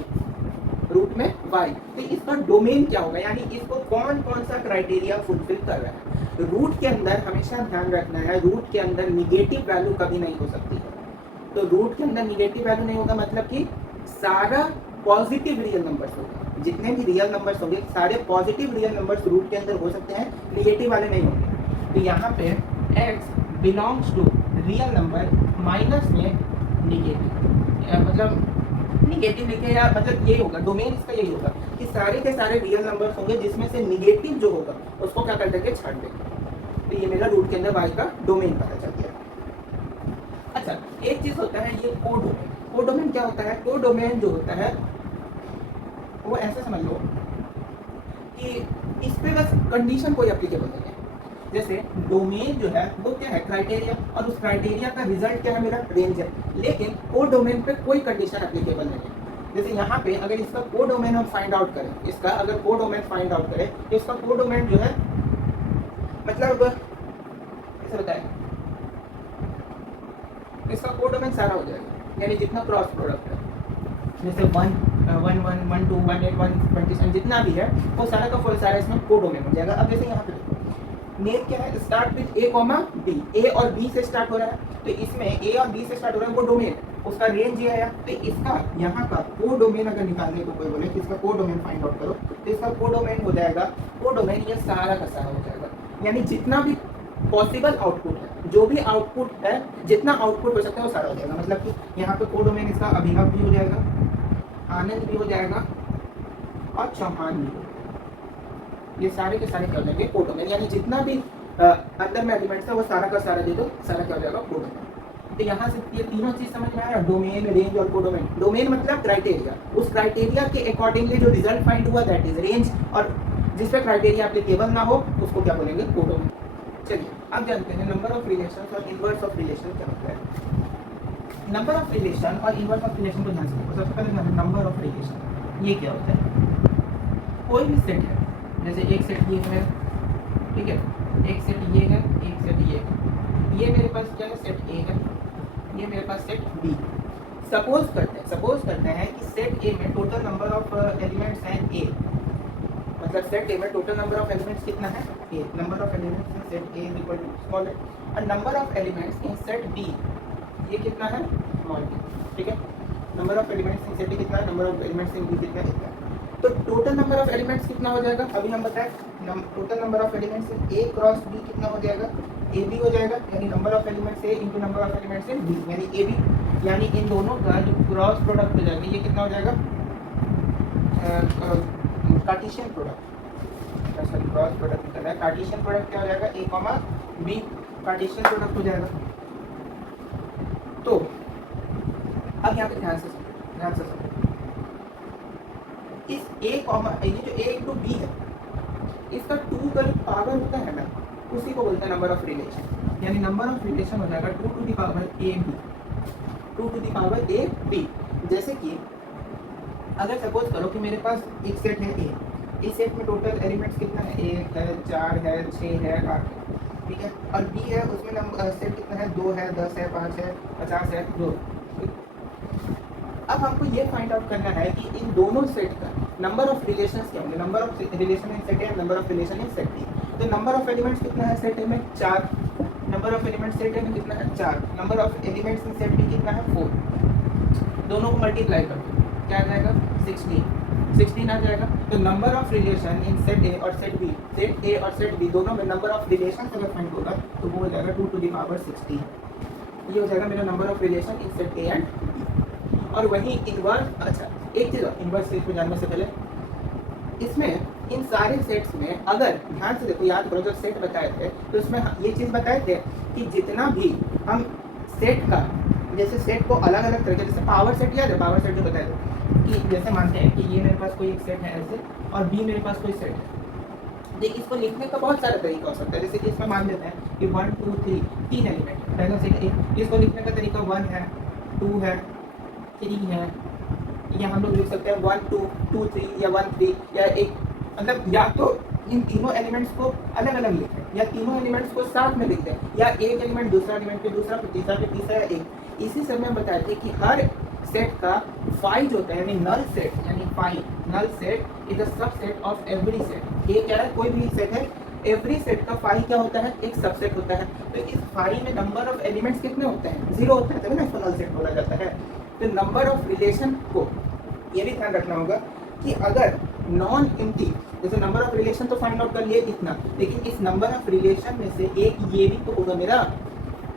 रूट में y, तो इसका डोमेन क्या होगा, यानी इसको कौन कौन सा क्राइटेरिया फुलफिल कर रहा है। रूट के अंदर हमेशा ध्यान रखना है, रूट के अंदर निगेटिव वैल्यू कभी नहीं हो सकती है। तो रूट के अंदर निगेटिव वैल्यू नहीं होगा, मतलब कि सारा पॉजिटिव रियल नंबर्स होगा, जितने भी रियल नंबर्स होंगे सारे पॉजिटिव रियल नंबर्स रूट के अंदर हो सकते हैं, निगेटिव वाले नहीं होंगे। तो यहाँ पे x belongs to real number minus में निगेटिव, मतलब निगेटिव लिखे या मतलब यही होगा, डोमेन इसका यही होगा कि सारे के सारे रियल नंबर्स होंगे जिसमें से निगेटिव जो होगा उसको क्या कर देंगे, छाड़ देंगे। तो ये मेरा रूट के अंदर y का डोमेन पता चल गया। अच्छा, एक चीज होता है ये कोडोमेन। कोडोमेन क्या होता है, कोडोमेन जो होता है वो ऐसे समझ लो कि इस पे बस कंडीशन कोई एप्लीकेबल नहीं है। जैसे डोमेन जो है वो क्या है, क्राइटेरिया, और उस क्राइटेरिया का रिजल्ट क्या है, मेरा रेंज है, लेकिन कोड डोमेन पे कोई कंडीशन एप्लीकेबल नहीं है। जैसे यहाँ पे अगर इसका कोड डोमेन हम फाइंड आउट करें, इसका अगर कोड डोमेन फाइंड आउट करें, तो इसका कोड डोमेन जो है मतलब कैसे बताएं, इसका कोड डोमेन सारा हो जाएगा, यानी जितना क्रॉस प्रोडक्ट है, जैसे 1 1 1 1 2 1 8 1 27 जितना भी है वो सारा का फुल सारा इसमें कोड डोमेन हो जाएगा। अब जैसे यहाँ पे नेम क्या है, start with a, b, a और b से स्टार्ट हो रहा है, तो इसमें a और b से स्टार्ट हो रहा है, वो डोमेन, उसका रेंज ये है। तो इसका यहाँ का कोड डोमेन अगर निकालने को कोई बोले कि इसका कोड डोमेन फाइंड आउट करो, तो इसका कोड डोमेन हो जाएगा, कोड डोमेन ये सारा का सारा हो जाएगा, यानी जितना भी पॉसिबल आउटपुट है, जो भी आउटपुट है, जितना आउटपुट हो सकता है वो सारा हो जाएगा। मतलब कि यहाँ पे कोड डोमेन इसका अभिनव भी हो जाएगा, आनंद भी हो जाएगा और चौहान भी हो, ये सारे के सारे कर देंगे कोड डोमेन, यानी जितना भी अंदर में एलिमेंट्स है वो सारा का सारा दे दो, सारा क्या हो जाएगा, कोड डोमेन। तो यहाँ से ये तीनों चीज समझ में आया, डोमेन, रेंज और कोड डोमेन। डोमेन मतलब क्राइटेरिया, उस क्राइटेरिया के अकॉर्डिंगली जो रिजल्ट फाइंड हुआ दैट इज रेंज, और जिस पे क्राइटेरिया एप्लीकेबल ना हो उसको क्या बोलेंगे, कोड डोमेन। चलिए अब जानते हैं नंबर ऑफ रिलेशन और इनवर्स ऑफ रिलेशन क्या होता है। नंबर ऑफ रिलेशन और इनवर्स ऑफ रिलेशन को ध्यान से देखो। सबसे पहले नंबर ऑफ रिलेशन ये क्या होता है, कोई भी सेट है, जैसे एक सेट ये है, ठीक है, एक सेट ये है, एक सेट ये है, ये मेरे पास क्या है, सेट ए है, ये मेरे पास सेट बी। सपोज करते हैं कि सेट ए में टोटल नंबर ऑफ एलिमेंट्स हैं ए, मतलब सेट ए में टोटल नंबर ऑफ एलिमेंट्स कितना है, ए। Number of elements in set A is equal to small A, और number of elements in set B ये कितना है, स्मॉल बी, ठीक है। Number of elements in set A कितना है, number of elements in B कितना है, तो टोटल नंबर ऑफ एलिमेंट्स कितना हो जाएगा, अभी हम बताएं, total number of elements in A cross B कितना हो जाएगा, ए बी हो जाएगा, यानी number of elements A into number of elements in B, यानी ए बी, यानी इन दोनों का जो क्रॉस प्रोडक्ट हो जाएगा ये कितना हो जाएगा, Cartesian product, sorry cross product निकल है, कार्टेशियन प्रोडक्ट क्या हो जाएगा, ए कॉमा बी कार्टेशियन प्रोडक्ट हो जाएगा। तो अब यहाँ पे ध्यान से समझो, इस ए कॉमा ये जो ए इंटू बी है, इसका 2 का पावर होता है ना, उसी को बोलते हैं नंबर ऑफ रिलेशन, यानी नंबर ऑफ रिलेशन हो जाएगा 2 to the power A B, 2 to the power A B. जैसे कि अगर सपोज करो कि मेरे पास एक सेट है ए, इस सेट में टोटल एलिमेंट्स कितना है, 1 है, 4 है, 6 है, 8 है, ठीक है, और बी है उसमें नंबर सेट कितना है, 2 है, 10 है, 5 है, 50 है, 2। अब हमको ये फाइंड आउट करना है कि इन दोनों सेट का नंबर ऑफ रिलेशंस क्या होंगे, number of relation in set A, number of relation in set B. तो नंबर ऑफ एलिमेंट्स कितना है सेट ए में, 4, number of elements set A में कितना है, 4, number of elements in set B कितना है, 4। दोनों को मल्टीप्लाई कर दो, क्या आ जाएगा, 16 आ जाएगा। तो number of relation in set ए और सेट बी, सेट ए और सेट बी दोनों में नंबर ऑफ रिलेशन अगर फाइंड होगा तो वो हो जाएगा 2 टू द पावर 16। ये हो जाएगा मेरा number of relation in set A and B. और वही इनवर्स, अच्छा एक चीज़ इनवर्स सेट को जानने से पहले, इसमें इन सारे सेट्स में अगर ध्यान से देखो, याद करो जब सेट बताए थे तो इसमें ये चीज़ बताए थे कि जितना भी हम सेट का, जैसे सेट को अलग अलग तरीके, जैसे पावर सेट याद है, पावर सेट जो बताए थे कि जैसे मानते हैं कि ये मेरे पास कोई एक सेट है ऐसे और बी मेरे पास कोई सेट है, देखिए इसको लिखने का बहुत सारा तरीका हो सकता है। जैसे कि इसमें मान लेते हैं कि 1 2 3 3 एलिमेंट, पहला सेट ए, इसको लिखने का तरीका 1 है, 2 है, 3 है, या हम लोग लिख सकते हैं 1 2 2 3 या 1 3, या एक मतलब या तो इन तीनों एलिमेंट्स को अलग अलग लिखें या तीनों एलिमेंट्स को साथ में लिख दें, या एक एलिमेंट दूसरा एलिमेंट पे दूसरा, फिर तीसरा, फिर तीसरा, एक। इसी समय हम बताए थे कि हर सेट का फाई जो होता है, यानी नल सेट, यानी phi null set is a subset of every set. ये क्या है, कोई भी सेट है, एवरी सेट का फाई क्या होता है, एक सबसेट होता है। तो इस फाई में नंबर ऑफ एलिमेंट्स कितने होते हैं, 0 होता है, तभी ना इसको नल सेट बोला जाता है। तो नंबर ऑफ रिलेशन को ये भी ध्यान रखना होगा कि अगर नॉन एम्प्टी, जैसे नंबर ऑफ रिलेशन तो फाइंड आउट कर लिए इतना, लेकिन इस नंबर ऑफ रिलेशन में से एक ये भी तो होगा मेरा,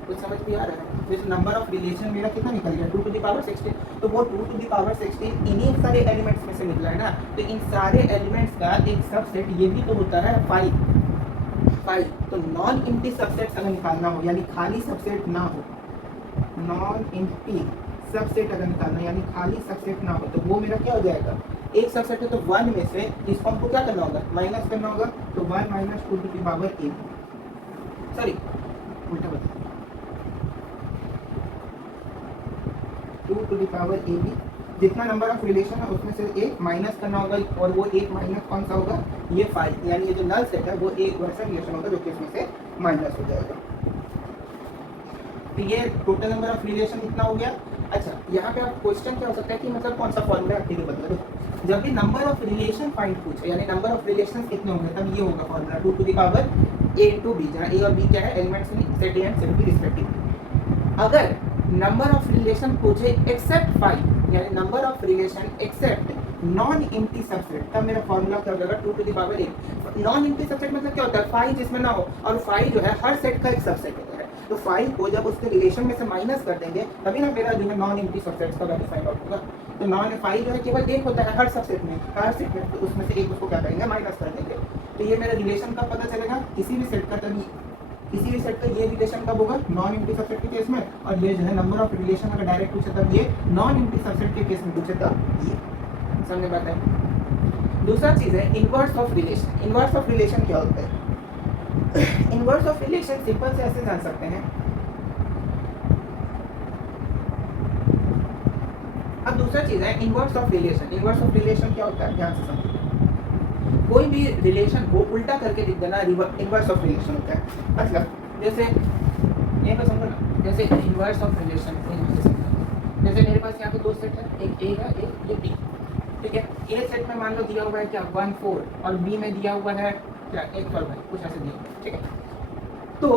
कुछ समझ भी आ रहा है। जैसे नंबर ऑफ रिलेशन मेरा कितना निकल गया, 2 टू द पावर 16, तो वो 2 टू द पावर 16 इन्हीं सारे एलिमेंट्स में से निकला है ना। तो इन सारे एलिमेंट्स का एक सबसेट ये भी तो होता है 5। तो नॉन एम्प्टी सबसेट अगर निकालना हो, यानी खाली सबसेट ना हो, नॉन एम्प्टी सबसेट अगर निकालना यानी खाली सबसेट ना हो, तो वो मेरा क्या हो जाएगा, एक सबसेट है तो 1 में से इसको हमको क्या करना होगा, माइनस करना होगा। तो 1 minus 2 to the power A, sorry उल्टा बता, 2 to the power A B, जितना नंबर ऑफ रिलेशन है उसमें से एक माइनस करना होगा, और वो एक माइनस कौन सा होगा, ये 5, यानी ये जो नल सेट है वो एक वैसा रिलेशन होगा जो कि इसमें से माइनस हो जाएगा। तो ये टोटल नंबर ऑफ रिलेशन कितना हो गया। अच्छा, यहाँ पे आप क्वेश्चन क्या हो सकता है कि मतलब कौन सा फॉर्मूला एक्टिव बदलो, जब भी नंबर ऑफ रिलेशन फाइंड पूछे, यानी नंबर ऑफ रिलेशंस कितने होंगे, तब ये होगा formula 2 to the power A to B, जहाँ ए और बी क्या है, एलिमेंट्स में set A and set B respectively. अगर नंबर ऑफ रिलेशन पूछे एक्सेप्ट 5, यानी number of relation except non empty subset, तब मेरा फॉर्मूला क्या हो जाएगा, 2 to the power A. Non empty subset मतलब क्या होता है, 5 जिसमें ना हो, और 5 जो है हर सेट का एक सबसेट होता है। तो 5 को जब उसके रिलेशन में से माइनस कर देंगे तभी ना मेरा जो है नॉन एम्प्टी सबसेट्स का वैल्यू फाइंड आउट होगा। तो नॉन 5 जो है केवल एक होता है हर सबसेट में, हर सेट में, तो उसमें से एक उसको क्या करेंगे, माइनस कर देंगे। तो ये मेरा रिलेशन कब पता चलेगा, किसी भी सेट का, तभी किसी भी सेट का ये रिलेशन कब होगा, नॉन एम्प्टी सबसेट के केस में, और ये जो है नंबर ऑफ रिलेशन अगर डायरेक्ट पूछे तब ये, नॉन एम्प्टी सबसेट के केस में पूछे तब ये। समझ बात है। दूसरा चीज है inverse of relation. Inverse of relation क्या होता है, इनवर्स ऑफ रिलेशन सिंपल से ऐसे जान सकते हैं। अब दूसरा चीज है inverse of relation. Inverse of relation क्या होता है, ध्यान से समझो। कोई भी रिलेशन को उल्टा करके लिख देना इनवर्स ऑफ रिलेशन होता है। मतलब जैसे ये तो समझो ना, जैसे इनवर्स ऑफ रिलेशन, जैसे मेरे पास यहाँ पे 2 सेट है, एक ए है एक ये बी, ठीक है। ए सेट में मान लो दिया हुआ है क्या 1 4, और बी में दिया हुआ है क्या 1 12 है, कुछ ऐसे दिया हुआ है, ठीक है। तो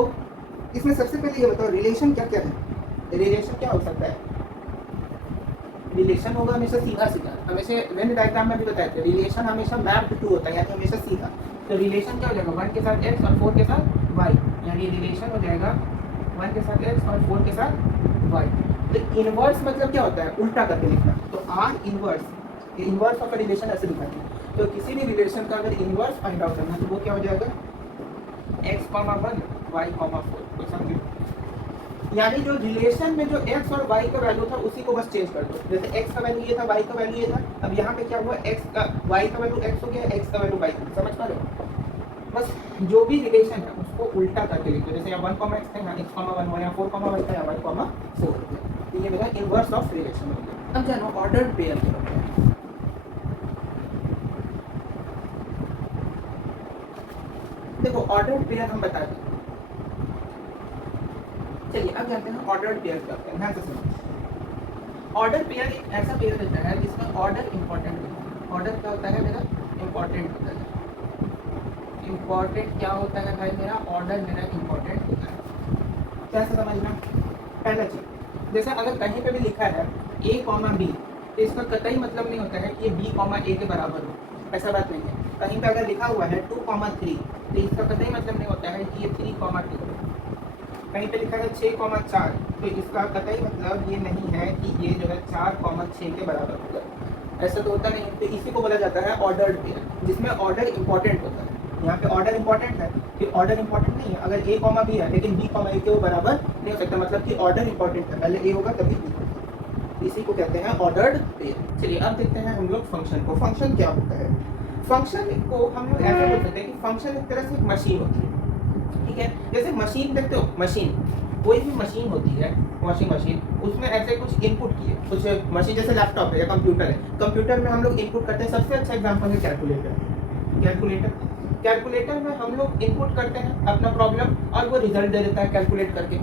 इसमें सबसे पहले ये बताओ रिलेशन क्या क्या है। रिलेशन क्या हो सकता है, रिलेशन होगा हमेशा सीधा सीधा, हमेशा वेन डायग्राम में भी बताए थे, रिलेशन हमेशा मैप्ड टू होता है, यानी हमेशा सीधा। तो रिलेशन क्या हो जाएगा, 1 के साथ x और 4 के साथ y, यानी रिलेशन हो जाएगा 1 के साथ x और 4 के साथ y। तो इनवर्स मतलब क्या होता है, उल्टा करके लिखना। तो are inverse, inverse of relation ऐसे लिखा है। तो किसी भी रिलेशन का अगर इनवर्स फाइंड आउट करना तो वो क्या हो जाएगा, x, 1 y, 4। तो समझिए, यानी जो रिलेशन में जो x और y का वैल्यू था उसी को बस चेंज कर दो। जैसे x का वैल्यू ये था, y का वैल्यू ये था, अब यहाँ पे क्या हुआ, y का वैल्यू x हो गया, x का वैल्यू y। समझ पा रहे हो? बस जो भी रिलेशन है उसको उल्टा करके लिखो। जैसे यहाँ 1, x था, यहाँ x, 1 हुआ, यहाँ 4, y था, यहाँ y, 4 हो गया। तो ये मेरा इनवर्स ऑफ रिलेशन हो गया। अब जानो ऑर्डर्ड पेयर क्या होता है। देखो ऑर्डर्ड पेयर हम बता दें। चलिए अब जानते हैं ऑर्डर्ड पेयर क्या होता है। ध्यान से सुनो। ऑर्डर पेयर एक ऐसा पेयर होता है जिसमें ऑर्डर इंपॉर्टेंट होता है। ऑर्डर क्या होता है मेरा, इंपॉर्टेंट होता है। इंपॉर्टेंट क्या होता है भाई मेरा, ऑर्डर मेरा इंपॉर्टेंट होता है। कैसे समझना, पहला चीज, जैसे अगर कहीं पे भी लिखा है a, b, तो इसका कतई मतलब नहीं होता है कि ये b, a के बराबर हो, ऐसा बात नहीं है। कहीं पे अगर लिखा हुआ है 2, 3, तो इसका कतई मतलब नहीं होता है कि ये 3, 2। कहीं पे लिखा है 6, 4, तो इसका कतई मतलब ये नहीं है कि ये जो है 4, 6 के बराबर होगा, ऐसा तो होता नहीं। तो इसी को बोला जाता है ऑर्डर्ड पेयर, जिसमें ऑर्डर इंपॉर्टेंट होता है। यहाँ पे ऑर्डर इंपॉर्टेंट है, फिर ऑर्डर इंपॉर्टेंट नहीं है। अगर a, b है लेकिन b, a के वो बराबर नहीं हो सकता, मतलब कि ऑर्डर इंपॉर्टेंट है, पहले a होगा तभी b होगा। इसी को कहते हैं ऑर्डर्ड पेयर। चलिए अब देखते हैं हम लोग फंक्शन को। फंक्शन क्या होता है? फंक्शन को हम लोग ऐसा बोल सकते हैं कि फंक्शन एक तरह से एक मशीन होती है, ठीक है। जैसे मशीन देखते हो, मशीन, कोई भी मशीन होती है, वॉशिंग मशीन, उसमें ऐसे कुछ इनपुट किए, कुछ मशीन जैसे लैपटॉप है या कंप्यूटर है, कंप्यूटर में हम लोग इनपुट करते हैं। सबसे अच्छा एग्जांपल है कैलकुलेटर। कैलकुलेटर में हम लोग इनपुट करते हैं अपना प्रॉब्लम और वो रिजल्ट दे देता है कैलकुलेट करके।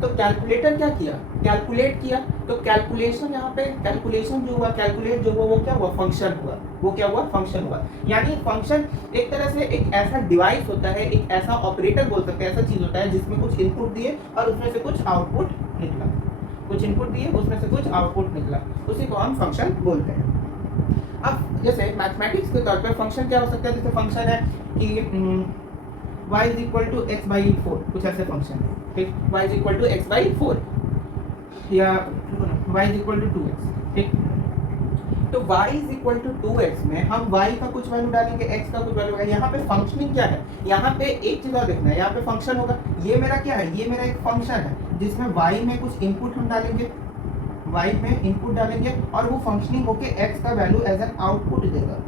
तो कैलकुलेटर क्या किया, कैलकुलेट किया, तो कैलकुलेशन यहाँ पे कैलकुलेशन जो हुआ, कैलकुलेट जो हुआ वो क्या हुआ, फंक्शन हुआ। वो क्या हुआ, फंक्शन हुआ। यानी फंक्शन एक तरह से एक ऐसा डिवाइस होता है, एक ऐसा ऑपरेटर बोल सकते हैं, ऐसा चीज होता है जिसमें कुछ इनपुट दिए और उसमें से कुछ आउटपुट निकला। कुछ इनपुट दिए, उसमें से कुछ आउटपुट निकला, उसी को हम फंक्शन बोलते हैं। अब जैसे मैथमेटिक्स के तौर पर फंक्शन क्या हो सकता है, जैसे फंक्शन है कि y is equal to x by 4, कुछ ऐसे फंक्शन है, ठीक। y is equal to x by 4 या y is equal to 2x, ठीक। तो y is equal to 2x में हम y का कुछ वैल्यू डालेंगे, x का कुछ वैल्यू डालेंगे। यहाँ पे फंक्शनिंग क्या है, यहाँ पे एक चीज और देखना है, यहाँ पे फंक्शन होगा। ये मेरा क्या है, ये मेरा एक फंक्शन है जिसमें y में कुछ इनपुट हम डालेंगे, y में इनपुट डालेंगे और वो फंक्शनिंग होके x का वैल्यू एज एन आउटपुट देगा।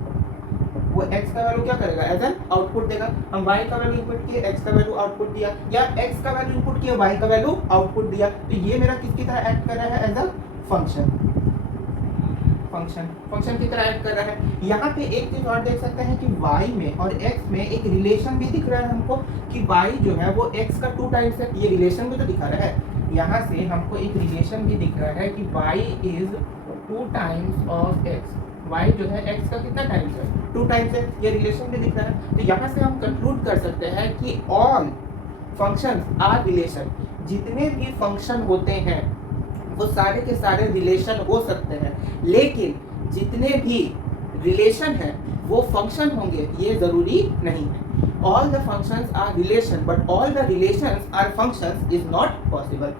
वो x का वैल्यू क्या करेगा, एज एन आउटपुट देगा। हम y का वैल्यू इनपुट किए, x का वैल्यू आउटपुट दिया, या x का वैल्यू इनपुट किया, y का वैल्यू आउटपुट दिया। तो ये मेरा किसकी तरह ऐड कर रहा है, एज अ फंक्शन। फंक्शन की तरह ऐड कर रहा है। यहाँ पे एक चीज और देख सकते हैं कि y में और x में एक रिलेशन भी दिख रहा है हमको कि y जो है वो x का 2 टाइम्स है। ये रिलेशन भी तो दिखा रहा है, यहाँ से हमको एक रिलेशन भी दिख रहा है कि y is 2 times of x। y जो है x का कितना टाइम्स है, 2 टाइम्स है। ये रिलेशन भी दिख रहा है। तो यहाँ से हम कंक्लूड कर सकते हैं कि ऑल फंक्शंस आर रिलेशन। जितने भी फंक्शन होते हैं वो सारे के सारे रिलेशन हो सकते हैं, लेकिन जितने भी रिलेशन हैं वो फंक्शन होंगे ये जरूरी नहीं है। All the functions are relation but all the relations are functions is not possible.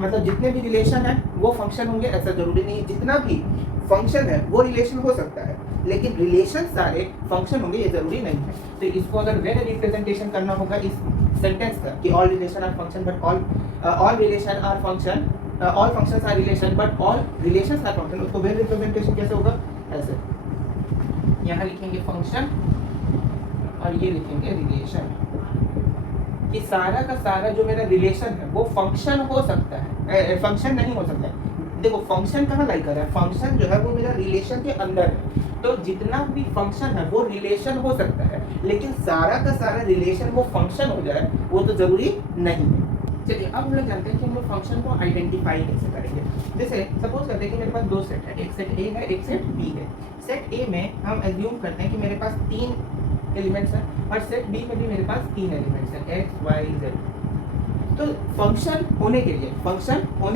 मतलब जितने भी रिलेशन है वो फंक्शन होंगे ऐसा जरूरी नहीं है। जितना भी फंक्शन है वो रिलेशन हो सकता है, लेकिन रिलेशन सारे फंक्शन होंगे ये जरूरी नहीं है। तो इसको अगर वेन रिप्रेजेंटेशन करना होगा इस सेंटेंस का कि all relation are function but all relation are function, all functions are relation but all relations are function, उसको वेन रिप्रेजेंटेशन कैसे होगा, ऐसे यहाँ लिखेंगे फंक्शन और ये लिखेंगे रिलेशन, कि सारा का सारा जो मेरा रिलेशन है वो फंक्शन हो सकता है, फंक्शन नहीं हो सकता है। देखो फंक्शन कहाँ लाई कर रहा है, फंक्शन जो है वो मेरा रिलेशन के अंदर है। तो जितना भी फंक्शन है वो रिलेशन हो सकता है, लेकिन सारा का सारा रिलेशन वो फंक्शन हो जाए वो तो जरूरी नहीं है। चलिए अब हम लोग जानते हैं कि हम लोग फंक्शन को आइडेंटिफाई कैसे करेंगे। जैसे सपोज करते हैं कि मेरे पास 2 सेट है, एक सेट ए है एक सेट बी है। सेट ए में हम एज्यूम करते हैं कि मेरे पास 3 एलिमेंट्स हैं और सेट बी में भी मेरे पास 3 एलिमेंट्स हैं, एक्स वाई जेड। तो फंक्शन होने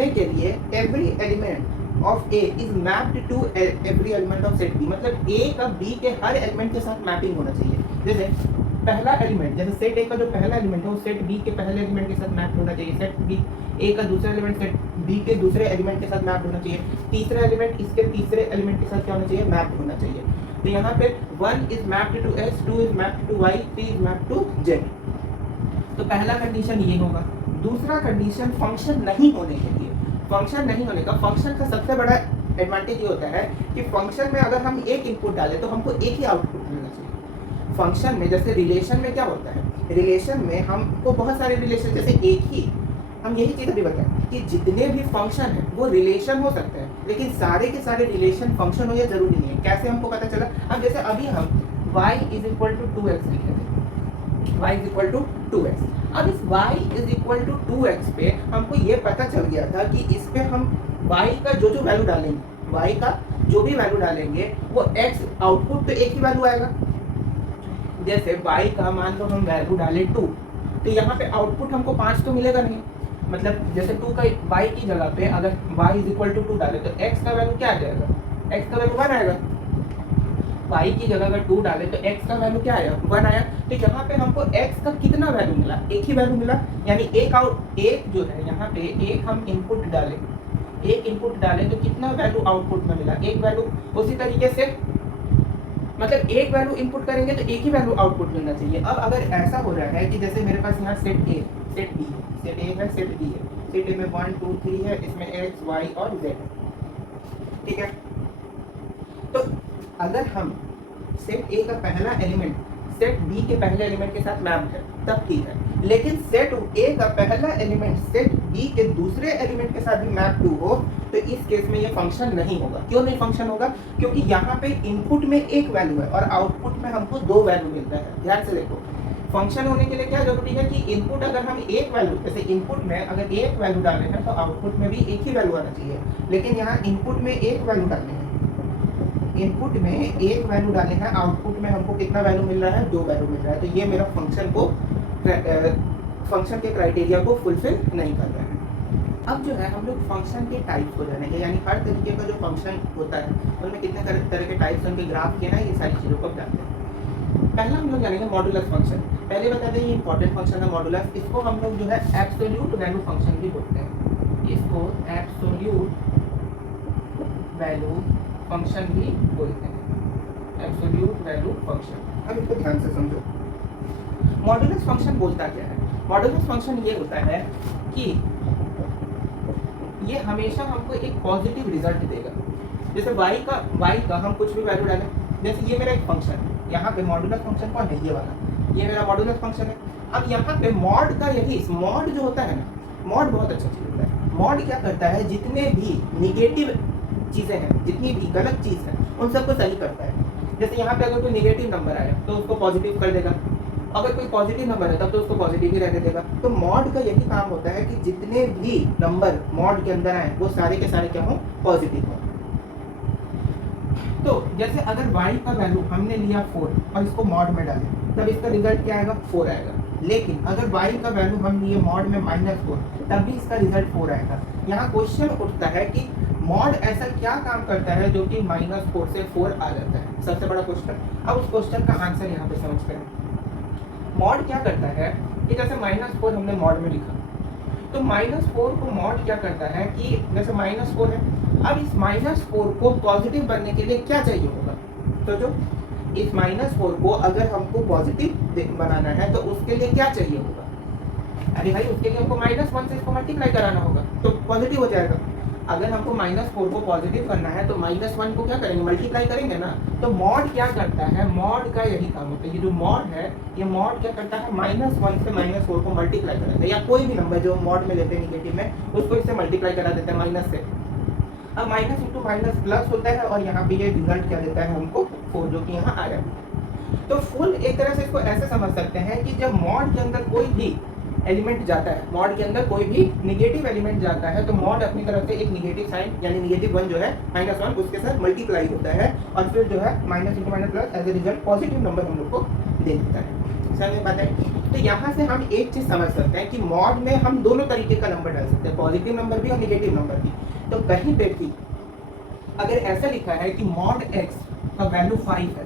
के लिए every element of A is mapped to every element of set B. मतलब ए का बी के हर एलिमेंट के साथ मैपिंग होना चाहिए। जैसे पहला एलिमेंट, जैसे सेट ए का जो पहला एलिमेंट है वो सेट बी के पहले एलिमेंट के साथ मैप होना चाहिए। सेट बी ए का दूसरा एलिमेंट सेट बी के दूसरे एलिमेंट के साथ मैप होना चाहिए, तीसरा एलिमेंट इसके तीसरे एलिमेंट के साथ क्या होना चाहिए, मैप होना चाहिए। तो यहाँ पे 1 is mapped to x, 2 is mapped to y, 3 is mapped to z। तो पहला कंडीशन ये होगा। दूसरा कंडीशन फंक्शन नहीं होने के लिए, फंक्शन नहीं होने का, फंक्शन का सबसे बड़ा एडवांटेज ये होता है कि फंक्शन में अगर हम एक इनपुट डालें तो हमको एक ही आउटपुट मिलना चाहिए। फंक्शन में जैसे रिलेशन में क्या होता है, रिलेशन में हमको बहुत सारे रिलेशन, जैसे एक ही, हम यही चीज़ अभी बताएं कि जितने भी फंक्शन है वो रिलेशन हो सकते हैं, लेकिन सारे के सारे रिलेशन फंक्शन हो, ये जरूरी नहीं है। कैसे हमको पता चला, अब जैसे अभी हम y is equal to 2x लिखे थे, y is equal to 2x। अब इस y is equal to 2x पे हमको ये पता चल गया था कि इस पे हम y का जो जो वैल्यू डालेंगे, y का जो भी वैल्यू डालेंगे वो x आउटपुट तो एक ही वैल्यू आएगा। जैसे y का मान लो हम वैल्यू डालें 2, तो यहाँ पे आउटपुट हमको 5 तो मिलेगा नहीं, मतलब जैसे 2 का y की जगह पे अगर y इज इक्वल टू 2 डाले तो x का वैल्यू क्या आ जाएगा, x का वैल्यू 1 आएगा। y की जगह अगर 2 डाले तो x का वैल्यू क्या आया, 1 आया। तो यहाँ पे हमको x का कितना वैल्यू मिला, एक ही वैल्यू मिला, यानी एक जो है यहाँ पे एक हम इनपुट डालें, एक इनपुट डालें तो कितना वैल्यू आउटपुट में मिला, एक वैल्यू। उसी तरीके से मतलब एक वैल्यू इनपुट करेंगे तो एक ही वैल्यू आउटपुट मिलना चाहिए। अब अगर ऐसा हो रहा है कि जैसे मेरे पास यहाँ सेट A, सेट B है, सेट A है, सेट B है, सेट A में 1 2 3 है, इसमें x y और z है, ठीक है। तो अगर हम सेट A का पहला एलिमेंट सेट B के पहले एलिमेंट के साथ मैप है तब ठीक है, लेकिन सेट A का पहला एलिमेंट सेट B के दूसरे एलिमेंट के साथ भी मैप टू हो तो इस केस में ये फंक्शन नहीं होगा। क्यों नहीं फंक्शन होगा, क्योंकि यहाँ पे इनपुट में एक वैल्यू है और आउटपुट में हमको 2 वैल्यू मिलता है। ध्यान से देखो, फंक्शन होने के लिए क्या जरूरी है कि इनपुट अगर हम एक वैल्यू, जैसे इनपुट में अगर एक वैल्यू डाले हैं तो आउटपुट में भी एक ही वैल्यू आना चाहिए, लेकिन यहाँ इनपुट में एक वैल्यू डालने हैं, इनपुट में एक वैल्यू डाले हैं, आउटपुट में हमको कितना वैल्यू मिल रहा है, 2 वैल्यू मिल रहा है। तो ये मेरा फंक्शन के क्राइटेरिया को फुलफिल नहीं कर रहा है। अब जो है हम लोग फंक्शन के टाइप्स को जानेंगे, यानी हर तरीके का जो फंक्शन होता है उनमें कितने तरह के टाइप्स, उनके ग्राफ के ना, ये सारी चीज़ों को जानते हैं। पहला हम लोग जानेंगे मॉडुलस फंक्शन। पहले बता दें ये इंपॉर्टेंट फंक्शन है मॉडुलस, इसको हम लोग जो है एब्सोल्यूट वैल्यू फंक्शन भी बोलते हैं, इसको एब्सोल्यूट वैल्यू फंक्शन भी बोलते हैं, एब्सोल्यूट वैल्यू फंक्शन। अब इसको ध्यान से समझो, मॉडुलस फंक्शन बोलता क्या है। मॉडुलस फंक्शन ये होता है कि ये हमेशा हमको एक पॉजिटिव रिजल्ट देगा। जैसे y का हम कुछ भी वैल्यू डालें, जैसे ये मेरा एक फंक्शन है, यहाँ पे मॉडुलस फंक्शन कौन है, ये वाला, ये मेरा मॉडुलस फंक्शन है। अब यहाँ पे मॉड का यही, मॉड जो होता है ना, मॉड बहुत अच्छा चीज़ होता है। मॉड क्या करता है, जितने भी निगेटिव चीज़ें हैं, जितनी भी गलत चीज़ है उन सबको सही करता है। जैसे यहाँ पे अगर कोई निगेटिव नंबर आया तो उसको पॉजिटिव कर देगा, अगर कोई पॉजिटिव नंबर है तब तो उसको पॉजिटिव ही रहने देगा। तो मॉड का यही काम होता है कि जितने भी नंबर मॉड के अंदर आए वो सारे के सारे क्या हो, पॉजिटिव हो। तो जैसे अगर y का वैल्यू हमने लिया 4 और इसको मॉड में डालें तब इसका रिजल्ट क्या आएगा, 4 आएगा। लेकिन अगर y का वैल्यू हम लिए मॉड में -4 तब भी इसका रिजल्ट 4 आएगा। यहाँ क्वेश्चन उठता है कि मॉड ऐसा क्या काम करता है जो कि -4 से 4 आ जाता है, सबसे बड़ा क्वेश्चन। अब उस क्वेश्चन का आंसर यहाँ पे समझते हैं। मॉड क्या करता है कि जैसे -4 हमने मॉड में लिखा तो -4 को मॉड क्या करता है कि जैसे -4 है, अब इस -4 को पॉजिटिव बनने के लिए क्या चाहिए होगा, तो जो इस -4 को अगर हमको पॉजिटिव बनाना है तो उसके लिए क्या चाहिए होगा, अरे भाई उसके लिए हमको -1 से इसको मल्टीप्लाई कराना होगा तो पॉजिटिव हो जाएगा। अगर हमको -4 को पॉजिटिव करना है तो -1 को क्या करेंगे, मल्टीप्लाई करेंगे ना। तो मॉड क्या करता है, मॉड का यही काम होता है, ये जो मॉड है ये मॉड क्या करता है, -1 से -4 को मल्टीप्लाई कराता है, या कोई भी नंबर जो मॉड में लेते हैं निगेटिव में उसको इससे मल्टीप्लाई करा देते हैं माइनस से। अब माइनस इंटू माइनस प्लस होता है और यहाँ पे ये रिजल्ट क्या देता है हमको, 4, जो कि यहाँ आया। तो फुल एक तरह से इसको ऐसे समझ सकते हैं कि जब मॉड के अंदर कोई भी एलिमेंट जाता है, मॉड के अंदर कोई भी निगेटिव एलिमेंट जाता है तो मॉड अपनी तरफ से एक निगेटिव साइन यानी -1 जो है -1 उसके साथ मल्टीप्लाई होता है और फिर जो है minus into minus plus as a result positive number हम लोग को दे देता है। समझ पाते हैं। तो यहाँ से हम एक चीज़ समझ सकते हैं कि मॉड में हम दोनों तरीके का नंबर डाल सकते हैं, पॉजिटिव नंबर भी और निगेटिव नंबर भी। तो कहीं पे भी अगर ऐसा लिखा है कि मॉड x का वैल्यू 5 है,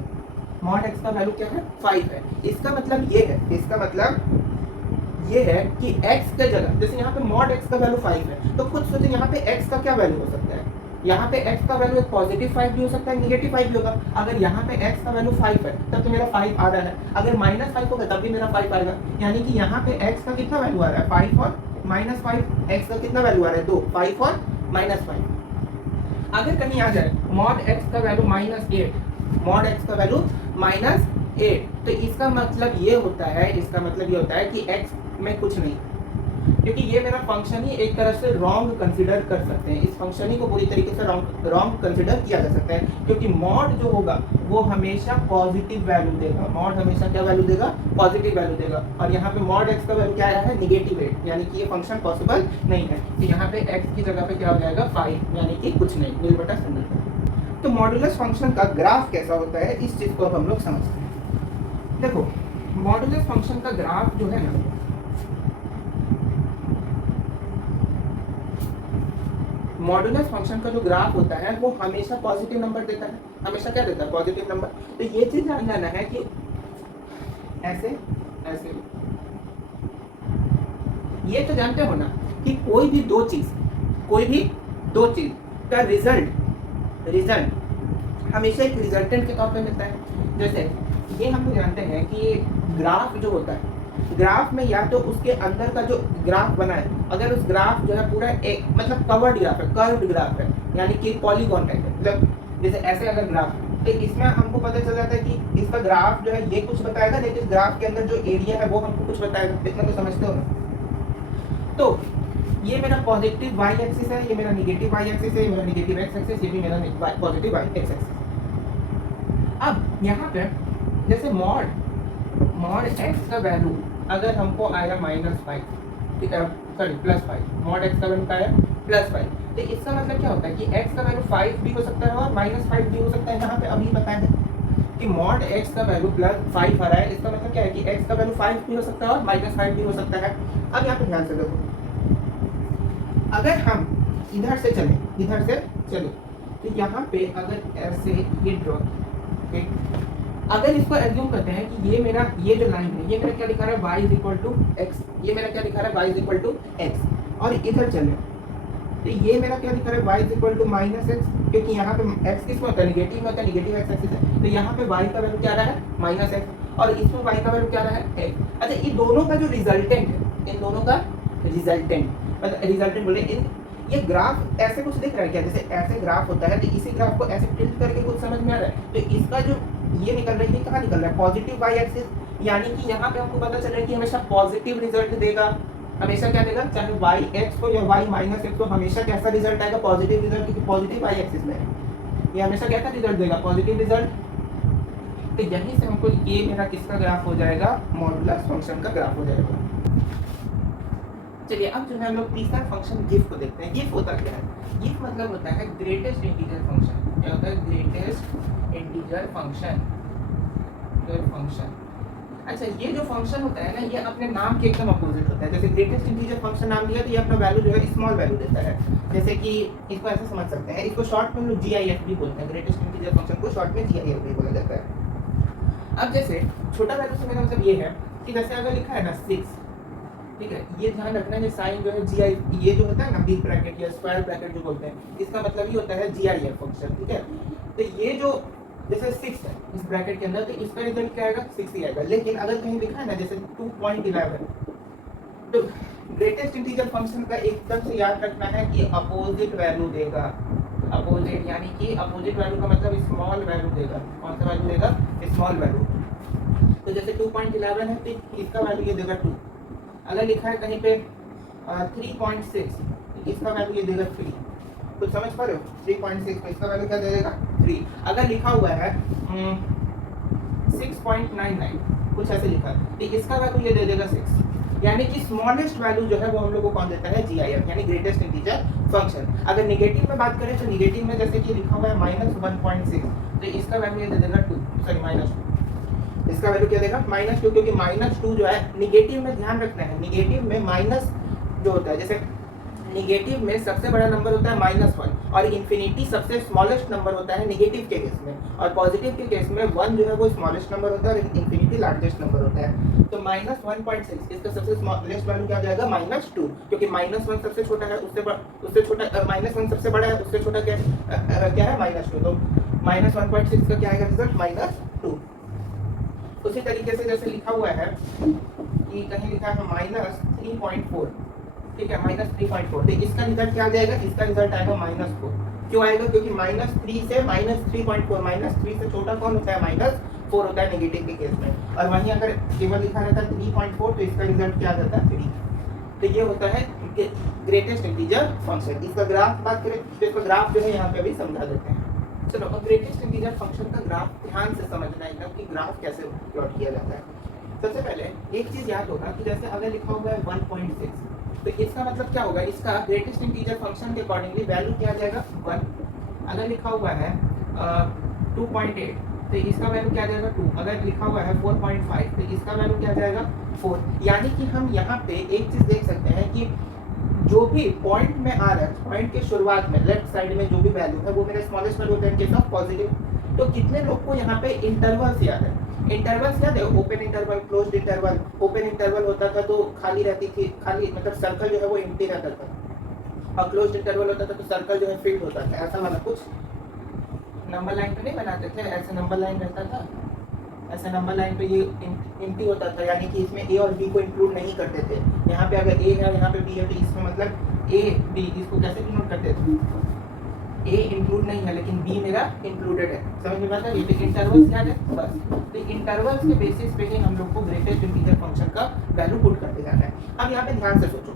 मॉड x का वैल्यू क्या है, 5 है, इसका मतलब ये है, इसका मतलब ये है कि x के जगह, जैसे यहाँ पे मॉड x का वैल्यू 5 है, तो खुद सोचें यहाँ पे x का क्या वैल्यू हो सकता है। यहाँ पे x का वैल्यू पॉजिटिव 5 भी हो सकता है, नेगेटिव 5 भी होगा। अगर यहाँ पे x का वैल्यू 5 है तब तो मेरा 5 आ रहा है, अगर -5 होगा तब भी मेरा 5 आएगा। यानी कि यहाँ पे x का कितना वैल्यू आ रहा है, 5 और -5। x का कितना वैल्यू आ रहा है, 2, 5 और -5। अगर कहीं आ जाए मॉड x का वैल्यू -8, मॉड x का वैल्यू -8, तो इसका मतलब ये होता है, इसका मतलब ये होता है कि x में कुछ नहीं, क्योंकि ये मेरा फंक्शन ही एक तरह से रॉन्ग कंसीडर कर सकते हैं। इस फंक्शन ही को पूरी तरीके से रॉन्ग कंसीडर किया जा सकता है, क्योंकि मॉड जो होगा वो हमेशा पॉजिटिव वैल्यू देगा। मॉड हमेशा क्या वैल्यू देगा, पॉजिटिव वैल्यू देगा। और यहाँ पे मॉड x का वैल्यू क्या आया है, -8, यानी कि ये फंक्शन पॉसिबल नहीं है। तो यहाँ पे x की जगह पे क्या हो जाएगा, 5, यानी कि कुछ नहीं, नील बटा सिंगल। तो मॉडुलस फंक्शन का ग्राफ कैसा होता है, इस चीज को अब हम लोग समझते हैं। देखो मॉडुलस फंक्शन का ग्राफ जो है ना, मॉडुलस फंक्शन का जो ग्राफ होता है वो हमेशा पॉजिटिव नंबर देता है। हमेशा क्या देता है, पॉजिटिव नंबर। तो ये चीज जान जाना है कि ऐसे ऐसे, ये तो जानते हो ना कि कोई भी दो चीज का रिजल्ट हमेशा एक रिजल्टेंट के तौर पे मिलता है। जैसे ये हम लोग जानते हैं कि ग्राफ जो होता है, ग्राफ में या तो उसके अंदर का जो ग्राफ बना है, अगर उस ग्राफ जो है पूरा एक मतलब कवर्ड ग्राफ है, कर्व्ड ग्राफ है, यानी कि पॉलीगॉन टाइप है, मतलब जैसे ऐसे अगर ग्राफ, तो इसमें हमको पता चल जाता है कि इसका ग्राफ जो है ये कुछ बताएगा, लेकिन ग्राफ के अंदर जो एरिया है वो हमको कुछ बताएगा। इतना तो समझते हो ना। तो ये मेरा पॉजिटिव y एक्सिस है, ये मेरा नेगेटिव y एक्सिस है, ये मेरा नेगेटिव x एक्सिस, ये भी मेरा पॉजिटिव y एक्सिस। अब यहाँ पे जैसे मॉड x का वैल्यू अगर हमको आया -5, ठीक है, सॉरी +5, मॉड x का वैल्यू क्या है, +5, तो इसका मतलब क्या होता है कि x का वैल्यू 5 भी हो सकता है और -5 भी हो सकता है। यहाँ पे अभी बताया है कि मॉड x का वैल्यू +5 आ रहा है, इसका मतलब क्या है कि x का वैल्यू 5 भी हो सकता है और -5 भी हो सकता है। अब यहाँ पे ध्यान से देखो, अगर हम इधर से चले तो यहाँ पे अगर ऐसे ये ड्रॉ, अगर इसको एज्यूम करते हैं कि ये जो लाइन है ये मेरा क्या दिखा रहा है, y = x, ये मेरा क्या दिखा रहा है, y = x, और इधर चले तो ये मेरा क्या दिखा रहा है, y = -x, क्योंकि यहाँ पे x किसमें होता है, नेगेटिव में होता है, नेगेटिव x एक्सिस है, तो यहाँ पे y का वैल्यू क्या रहा है, -x, और इसमें y का वैल्यू क्या रहा है, x। अच्छा, इन दोनों का जो रिजल्टेंट है, इन दोनों का रिजल्टेंट मतलब रिजल्टेंट बोले, इन ये ग्राफ ऐसे कुछ दिख रहा है क्या, जैसे ऐसे ग्राफ होता है, तो इसी ग्राफ को ऐसे टिल्ट करके कुछ समझ में आ रहा है। तो इसका जो ये निकल रहा है, ये कहाँ निकल रहा है, पॉजिटिव y एक्सिस, यानी कि यहाँ पे हमको पता चल रहा है कि हमेशा पॉजिटिव रिजल्ट देगा। हमेशा क्या देगा, चाहे y(x) हो या y-x हो, हमेशा कैसा रिजल्ट आएगा, पॉजिटिव रिजल्ट, क्योंकि पॉजिटिव y एक्सिस में है। ये हमेशा कैसा रिजल्ट देगा, पॉजिटिव रिजल्ट। तो यहीं से हमको ये मेरा किसका ग्राफ हो जाएगा, मॉडुलस फंक्शन का ग्राफ हो जाएगा। चलिए अब जो है हम लोग तीसरा फंक्शन गिफ को देखते हैं। गिफ होता क्या है, गिफ मतलब होता है ग्रेटेस्ट इंटीजर फंक्शन। क्या होता है, ग्रेटेस्ट इंटीजर फंक्शन। अच्छा, ये जो फंक्शन होता है ना, ये अपने नाम के एकदम अपोजिट होता है। जैसे ग्रेटेस्ट इंटीजर फंक्शन नाम लिया तो ये अपना वैल्यू जो है स्मॉल वैल्यू देता है। जैसे कि इसको ऐसे समझ सकते हैं, इसको शॉर्ट में हम लोग GIF भी बोलते हैं, ग्रेटेस्ट इंटीजर फंक्शन को शॉर्ट में GIF भी बोला जाता है। अब जैसे छोटा वैल्यू से मेरा मतलब ये है कि जैसे अगर लिखा है ना 6, ठीक है, ये ध्यान रखना है, साइन जो है GI, ये जो होता है ना बिग ब्रैकेट या स्क्वायर ब्रैकेट जो बोलते हैं, इसका मतलब ही होता है GIF फंक्शन, ठीक है। तो ये जो जैसे 6 है इस ब्रैकेट के अंदर, तो इसका रिजल्ट क्या आएगा, 6 ही आएगा। लेकिन अगर कहीं लिखा है ना जैसे 2.11, तो ग्रेटेस्ट इंटीजर फंक्शन का एकदम से याद रखना है कि अपोजिट वैल्यू देगा। अपोजिट यानी कि अपोजिट वैल्यू का मतलब स्मॉल वैल्यू देगा। कौन सा वैल्यू देगा, स्मॉल वैल्यू। तो जैसे 2.11 है तो इसका वैल्यू ये देगा 2। अगर लिखा है कहीं पे 3.6, इसका वैल्यू ये देगा 3। कुछ समझ पा रहे हो, 3.6 का इसका वैल्यू क्या दे देगा, 3। अगर लिखा हुआ है 6.99, कुछ ऐसे लिखा है, तो इसका वैल्यू ये दे देगा 6। यानी कि स्मॉलेस्ट वैल्यू जो है वो हम लोग को कौन देता है, GIF, यानी ग्रेटेस्ट इंटीजर फंक्शन। अगर नेगेटिव में बात करें तो नेगेटिव में जैसे कि लिखा हुआ है -1.6, तो इसका वैल्यू ये दे देगा 2, सॉरी -2। इसका वैल्यू क्या देगा, -2, क्योंकि -2 जो है नेगेटिव में, ध्यान रखना है नेगेटिव में माइनस जो होता है, जैसे निगेटिव में सबसे बड़ा नंबर होता है -1 और इन्फिनिटी सबसे स्मॉलेस्ट नंबर होता है निगेटिव के केस में, और पॉजिटिव के केस में 1 जो है वो स्मॉलेस्ट नंबर होता है और इन्फिनिटी लार्जेस्ट नंबर होता है। तो -1.6 इसका सबसे स्मॉलेस्ट वैल्यू क्या हो जाएगा -2, क्योंकि -1 सबसे छोटा है, उससे छोटा -1 सबसे बड़ा है, उससे छोटा क्या है -2, तो -1.6 का क्या आएगा रिजल्ट -2। उसी तरीके से जैसे लिखा हुआ है कि कहीं लिखा है -3.4, ठीक है, -3.4, तो इसका रिजल्ट क्या आ जाएगा, इसका रिजल्ट आएगा -4। क्यों आएगा, क्योंकि -3 से -3.4, -3 से छोटा कौन होता है, -4 होता है नेगेटिव के केस में, और वहीं अगर केवल लिखा रहता है 3.4 तो इसका रिजल्ट क्या आ जाता है 3। तो ये होता है ग्रेटेस्ट इंटीजर फंक्शन। इसका ग्राफ बात करें तो इसका ग्राफ जो है यहाँ पे भी समझा देते हैं। चलो अब ग्रेटेस्ट इंटीजर फंक्शन का ग्राफ ध्यान से समझना है कि ग्राफ कैसे प्लॉट किया जाता है। सबसे पहले एक चीज याद होगा कि जैसे अगर लिखा हुआ है 1.6, तो इसका मतलब क्या होगा, इसका ग्रेटेस्ट इंटीजर फंक्शन के अकॉर्डिंगली वैल्यू क्या आ जाएगा 1। अगर लिखा हुआ है 2.8 तो इसका वैल्यू क्या आ जाएगा 2। अगर लिखा हुआ है 4.5 तो इसका वैल्यू क्या आ जाएगा 4। यानी कि हम यहाँ पे एक चीज देख सकते हैं कि जो भी पॉइंट में आ रहा है, पॉइंट के शुरुआत में लेफ्ट साइड में जो भी वैल्यू है वो मेरा स्मॉलेस्ट वैल्यू होता है इन केस ऑफ पॉजिटिव। तो कितने लोग को यहाँ पे इंटरवल्स याद है, इंटरवल्स याद है, open interval, closed interval. Open interval होता था तो खाली रहती थी, खाली मतलब सर्कल जो है वो एम्प्टी रहता था, और क्लोज्ड इंटरवल होता था तो सर्कल जो है फिल्ड होता था। ऐसा वाला कुछ नंबर लाइन पे नहीं बनाते थे, ऐसे नंबर लाइन रहता था, ऐसे नंबर लाइन पे ये एम्प्टी होता था, यानी कि इसमें ए और बी को इंक्लूड नहीं करते थे। यहाँ पे अगर ए है और यहाँ पे बी है तो इसमें मतलब ए बी, इसको कैसे डिनोट करते थे, ए इंक्लूड नहीं है लेकिन बी मेरा इंक्लूडेड है। समझ में आता है, ये इंटरवल्स क्या है बस। तो इंटरवल्स के बेसिस पे ही हम लोग को ग्रेटेस्ट इंटीजर फंक्शन का वैल्यू पुट करते जाना है। अब यहाँ पे ध्यान से सोचो,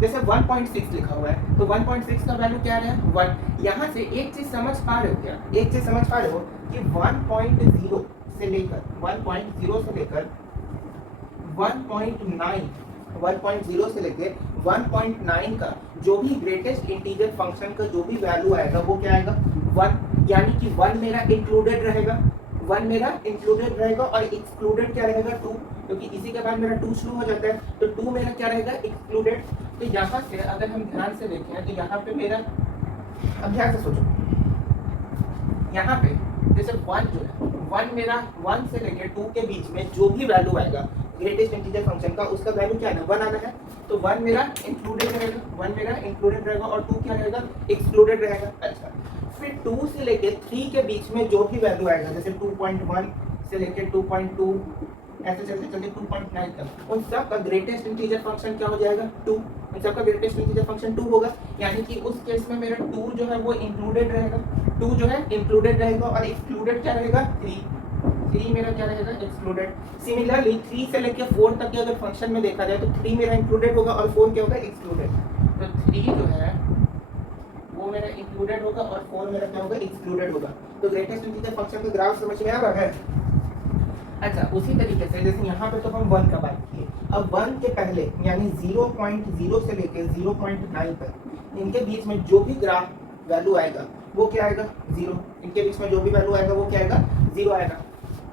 जैसे 1.6 लिखा हुआ है तो 1.6 का वैल्यू क्या है 1। यहाँ से एक चीज समझ पा रहे हो क्या, एक चीज समझ पा रहे हो कि 1.0 से लेकर 1.0 से लेकर 1.9, 1.0 से लेकर 1.9 का जो भी ग्रेटेस्ट इंटीजर फंक्शन का जो भी वैल्यू आएगा वो क्या आएगा 1। यानी कि 1 मेरा इंक्लूडेड रहेगा, 1 मेरा इंक्लूडेड रहेगा और एक्सक्लूडेड क्या रहेगा 2, क्योंकि इसी के बाद मेरा 2 शुरू हो जाता है तो 2 मेरा क्या रहेगा एक्सक्लूडेड। तो यहाँ से अगर हम ध्यान से देखें तो यहाँ पे मेरा, अब ध्यान से सोचो, यहाँ पे जैसे 1 जो है 1 मेरा 1 से लेकर 2 के बीच में जो भी वैल्यू आएगा ग्रेटेस्ट इंटीजर फंक्शन का उसका वैल्यू क्या है 1 आना है, तो 1 मेरा इंक्लूडेड रहेगा, 1 मेरा इंक्लूडेड रहेगा और 2 क्या रहेगा एक्सक्लूडेड रहेगा। अच्छा, फिर 2 से लेकर 3 के बीच में जो भी वैल्यू आएगा, जैसे 2.1 से लेकर 2.2 ऐसे चलते चलते 2.9 तक, उन सब का ग्रेटेस्ट इंटीजर फंक्शन क्या हो जाएगा 2। उन सब का ग्रेटेस्ट इंटीजर फंक्शन 2 होगा, यानी कि उस केस में मेरा 2 जो है वो इंक्लूडेड रहेगा, 2 जो है इंक्लूडेड रहेगा और एक्सक्लूडेड क्या रहेगा 3 मेरा क्या रहेगा एक्सक्लूडेड। सिमिलरली 3 से लेकर 4 तक के अगर फंक्शन में देखा जाए तो 3 मेरा इंक्लूडेड होगा और 4 क्या होगा एक्सक्लूडेड। तो 3 जो है वो मेरा इंक्लूडेड होगा और 4 मेरा क्या होगा एक्सक्लूडेड होगा। तो ग्रेटेस्ट इंटीजर फंक्शन का ग्राफ समझ में आ रहा है। अच्छा, उसी तरीके से जैसे यहाँ पे तो हम 1 का बात किए, अब 1 के पहले यानी 0.0 से लेकर 0.9 तक इनके बीच में जो भी ग्राफ वैल्यू आएगा वो क्या आएगा 0। इनके बीच में जो भी वैल्यू आएगा वो क्या आएगा 0 आएगा।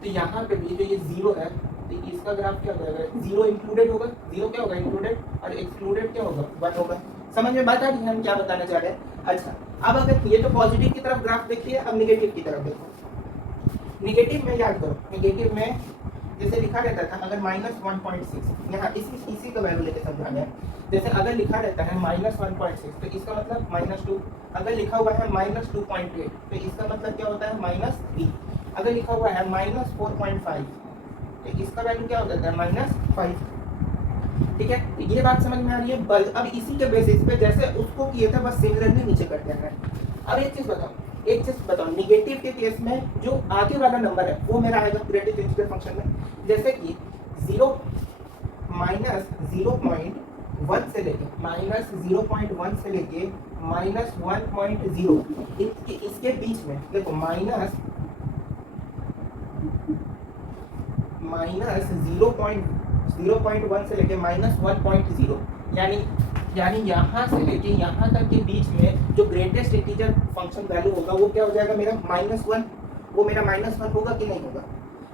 तो यहाँ पे भी जो ये 0 है तो इसका ग्राफ क्या हो जाएगा 0 इंक्लूडेड होगा, 0 क्या होगा इंक्लूडेड और एक्सक्लूडेड क्या होगा 1 होगा। समझ में बात आ रही है हम क्या बताना चाह रहे हैं। अच्छा, अब अगर ये तो पॉजिटिव की तरफ ग्राफ देखिए, अब निगेटिव की तरफ देखो। निगेटिव में याद करो, निगेटिव में जैसे लिखा रहता था अगर -1.6, यहाँ इसी का वैल्यू लेके समझाना है। जैसे अगर लिखा रहता है -1.6 तो इसका मतलब -2। अगर लिखा हुआ है -2.8 तो इसका मतलब क्या होता है -3। अगर लिखा हुआ है -4.5 तो इसका वैल्यू क्या हो जाता है -5। ठीक है, ये बात समझ में आ रही है। अब इसी के बेसिस पे जैसे उसको किए थे बस सिमिलरली नीचे कर देना है। अब एक चीज बताओ, निगेटिव के केस में जो आगे वाला नंबर है वो मेरा आएगा ग्रेटेस्ट इंटीजर फंक्शन में। जैसे कि 0 -0.1 से लेके -0.1 से लेके -1.0 इसके बीच में देखो -0.1 से लेके -1.0 यानी यहाँ से लेके यहाँ तक के बीच में जो ग्रेटेस्ट इंटीजर फंक्शन वैल्यू होगा वो क्या हो जाएगा मेरा -1। वो मेरा -1 होगा कि नहीं होगा।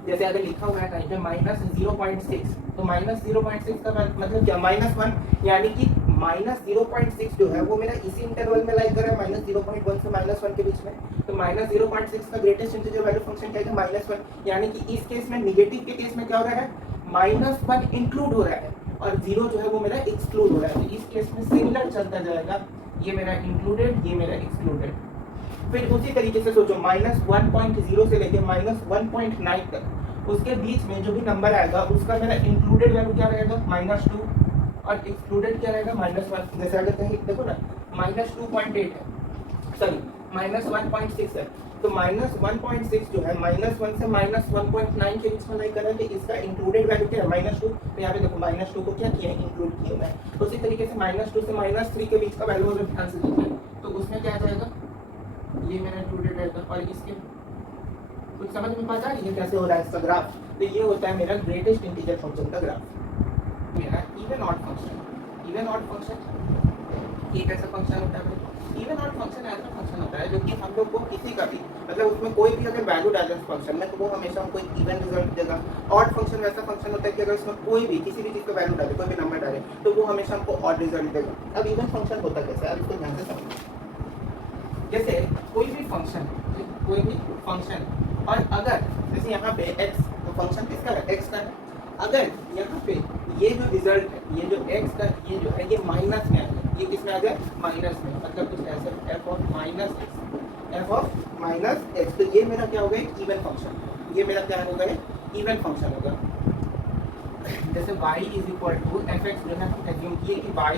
जैसे अगर लिखा हुआ है कहीं पे -0.6 तो -0.6 का मतलब क्या -1, यानी कि माइनस 0.6 जो है वो मेरा इसी इंटरवल में लाई कर रहा है, माइनस 0.1 से माइनस 1 के बीच में। तो माइनस 0.6 का ग्रेटेस्ट इंटीजर वैल्यू फंक्शन क्या है, माइनस 1। यानी कि इस केस में, निगेटिव के केस में क्या हो रहा है, माइनस 1 इंक्लूड हो रहा है और 0 जो है वो मेरा एक्सक्लूड हो रहा है। तो इस केस में सिमिलर चलता जाएगा, ये मेरा इंक्लूडेड, ये मेरा एक्सक्लूडेड। फिर उसी तरीके से सोचो, माइनस 1.0 से लेके माइनस 1.9 तक उसके बीच में जो भी नंबर आएगा उसका मेरा इंक्लूडेड वैल्यू क्या रहेगा, माइनस 2, और एक्सक्लूडेड क्या रहेगा, माइनस 1। जैसे अगर कहीं देखो ना माइनस 2.8 है, सॉरी माइनस 1.6 है, तो माइनस 1.6 जो है माइनस 1 से माइनस 1.9 के बीच में लाई कर रहा है, तो इसका इंक्लूडेड वैल्यू क्या है, माइनस 2। तो यहाँ पे देखो माइनस 2 को क्या किया है, इंक्लूड किया है। उसी तरीके से माइनस 2 से माइनस 3 के बीच का वैल्यू अगर ध्यान से देखिए तो उसमें क्या आ जाएगा, ये मेरा इंक्लूडेड रहेगा। और इसके कुछ समझ में पता है ये कैसे हो रहा है इसका ग्राफ। तो ये होता है मेरा ग्रेटेस्ट इंटीजर फंक्शन का ग्राफ, मेरा even odd function. Even odd function ये कैसा फंक्शन होता है, इवन ऑड फंक्शन ऐसा फंक्शन होता है जो कि हम लोग को किसी का भी, मतलब उसमें कोई भी अगर वैल्यू डाले उस फंक्शन में तो वो हमेशा हमको एक इवन रिजल्ट देगा। ऑड फंक्शन वैसा फंक्शन होता है कि अगर उसमें कोई भी किसी भी चीज़ का वैल्यू डाले, कोई भी नंबर डाले, तो वो हमेशा हमको ऑड रिजल्ट देगा। अब इवन फंक्शन होता कैसे है, अब इसको ध्यान से समझिए। जैसे कोई भी फंक्शन और अगर जैसे यहाँ पे x, तो फंक्शन किसका है, x का है। अगर यहाँ पे ये जो रिजल्ट है, ये जो x का ये जो है ये माइनस में आ जाए, ये किस में आ जाए, माइनस में, मतलब कुछ ऐसे f ऑफ माइनस x, तो ये मेरा क्या होगा, एक इवन फंक्शन। ये मेरा क्या होगा, इवन फंक्शन होगा। जैसे y is equal to F X, जो है हम एज्यूम किए कि y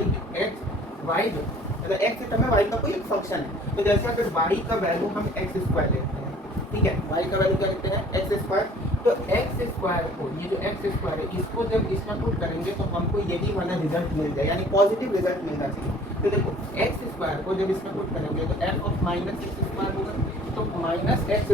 जो मतलब x टर्म में y का कोई एक फंक्शन है। तो जैसे अगर y का वैल्यू हम x स्क्वायर लेते हैं, ठीक है, y का वैल्यू क्या लिखते हैं, x स्क्वायर। तो x स्क्वायर को, ये जो x स्क्वायर है, इसको जब इसमें पुट करेंगे तो हमको यही वाला रिजल्ट मिल जाए, यानी पॉजिटिव रिजल्ट मिलना चाहिए। तो देखो x स्क्वायर को जब इसमें पुट करेंगे तो f of minus x square होगा, तो माइनस एक्स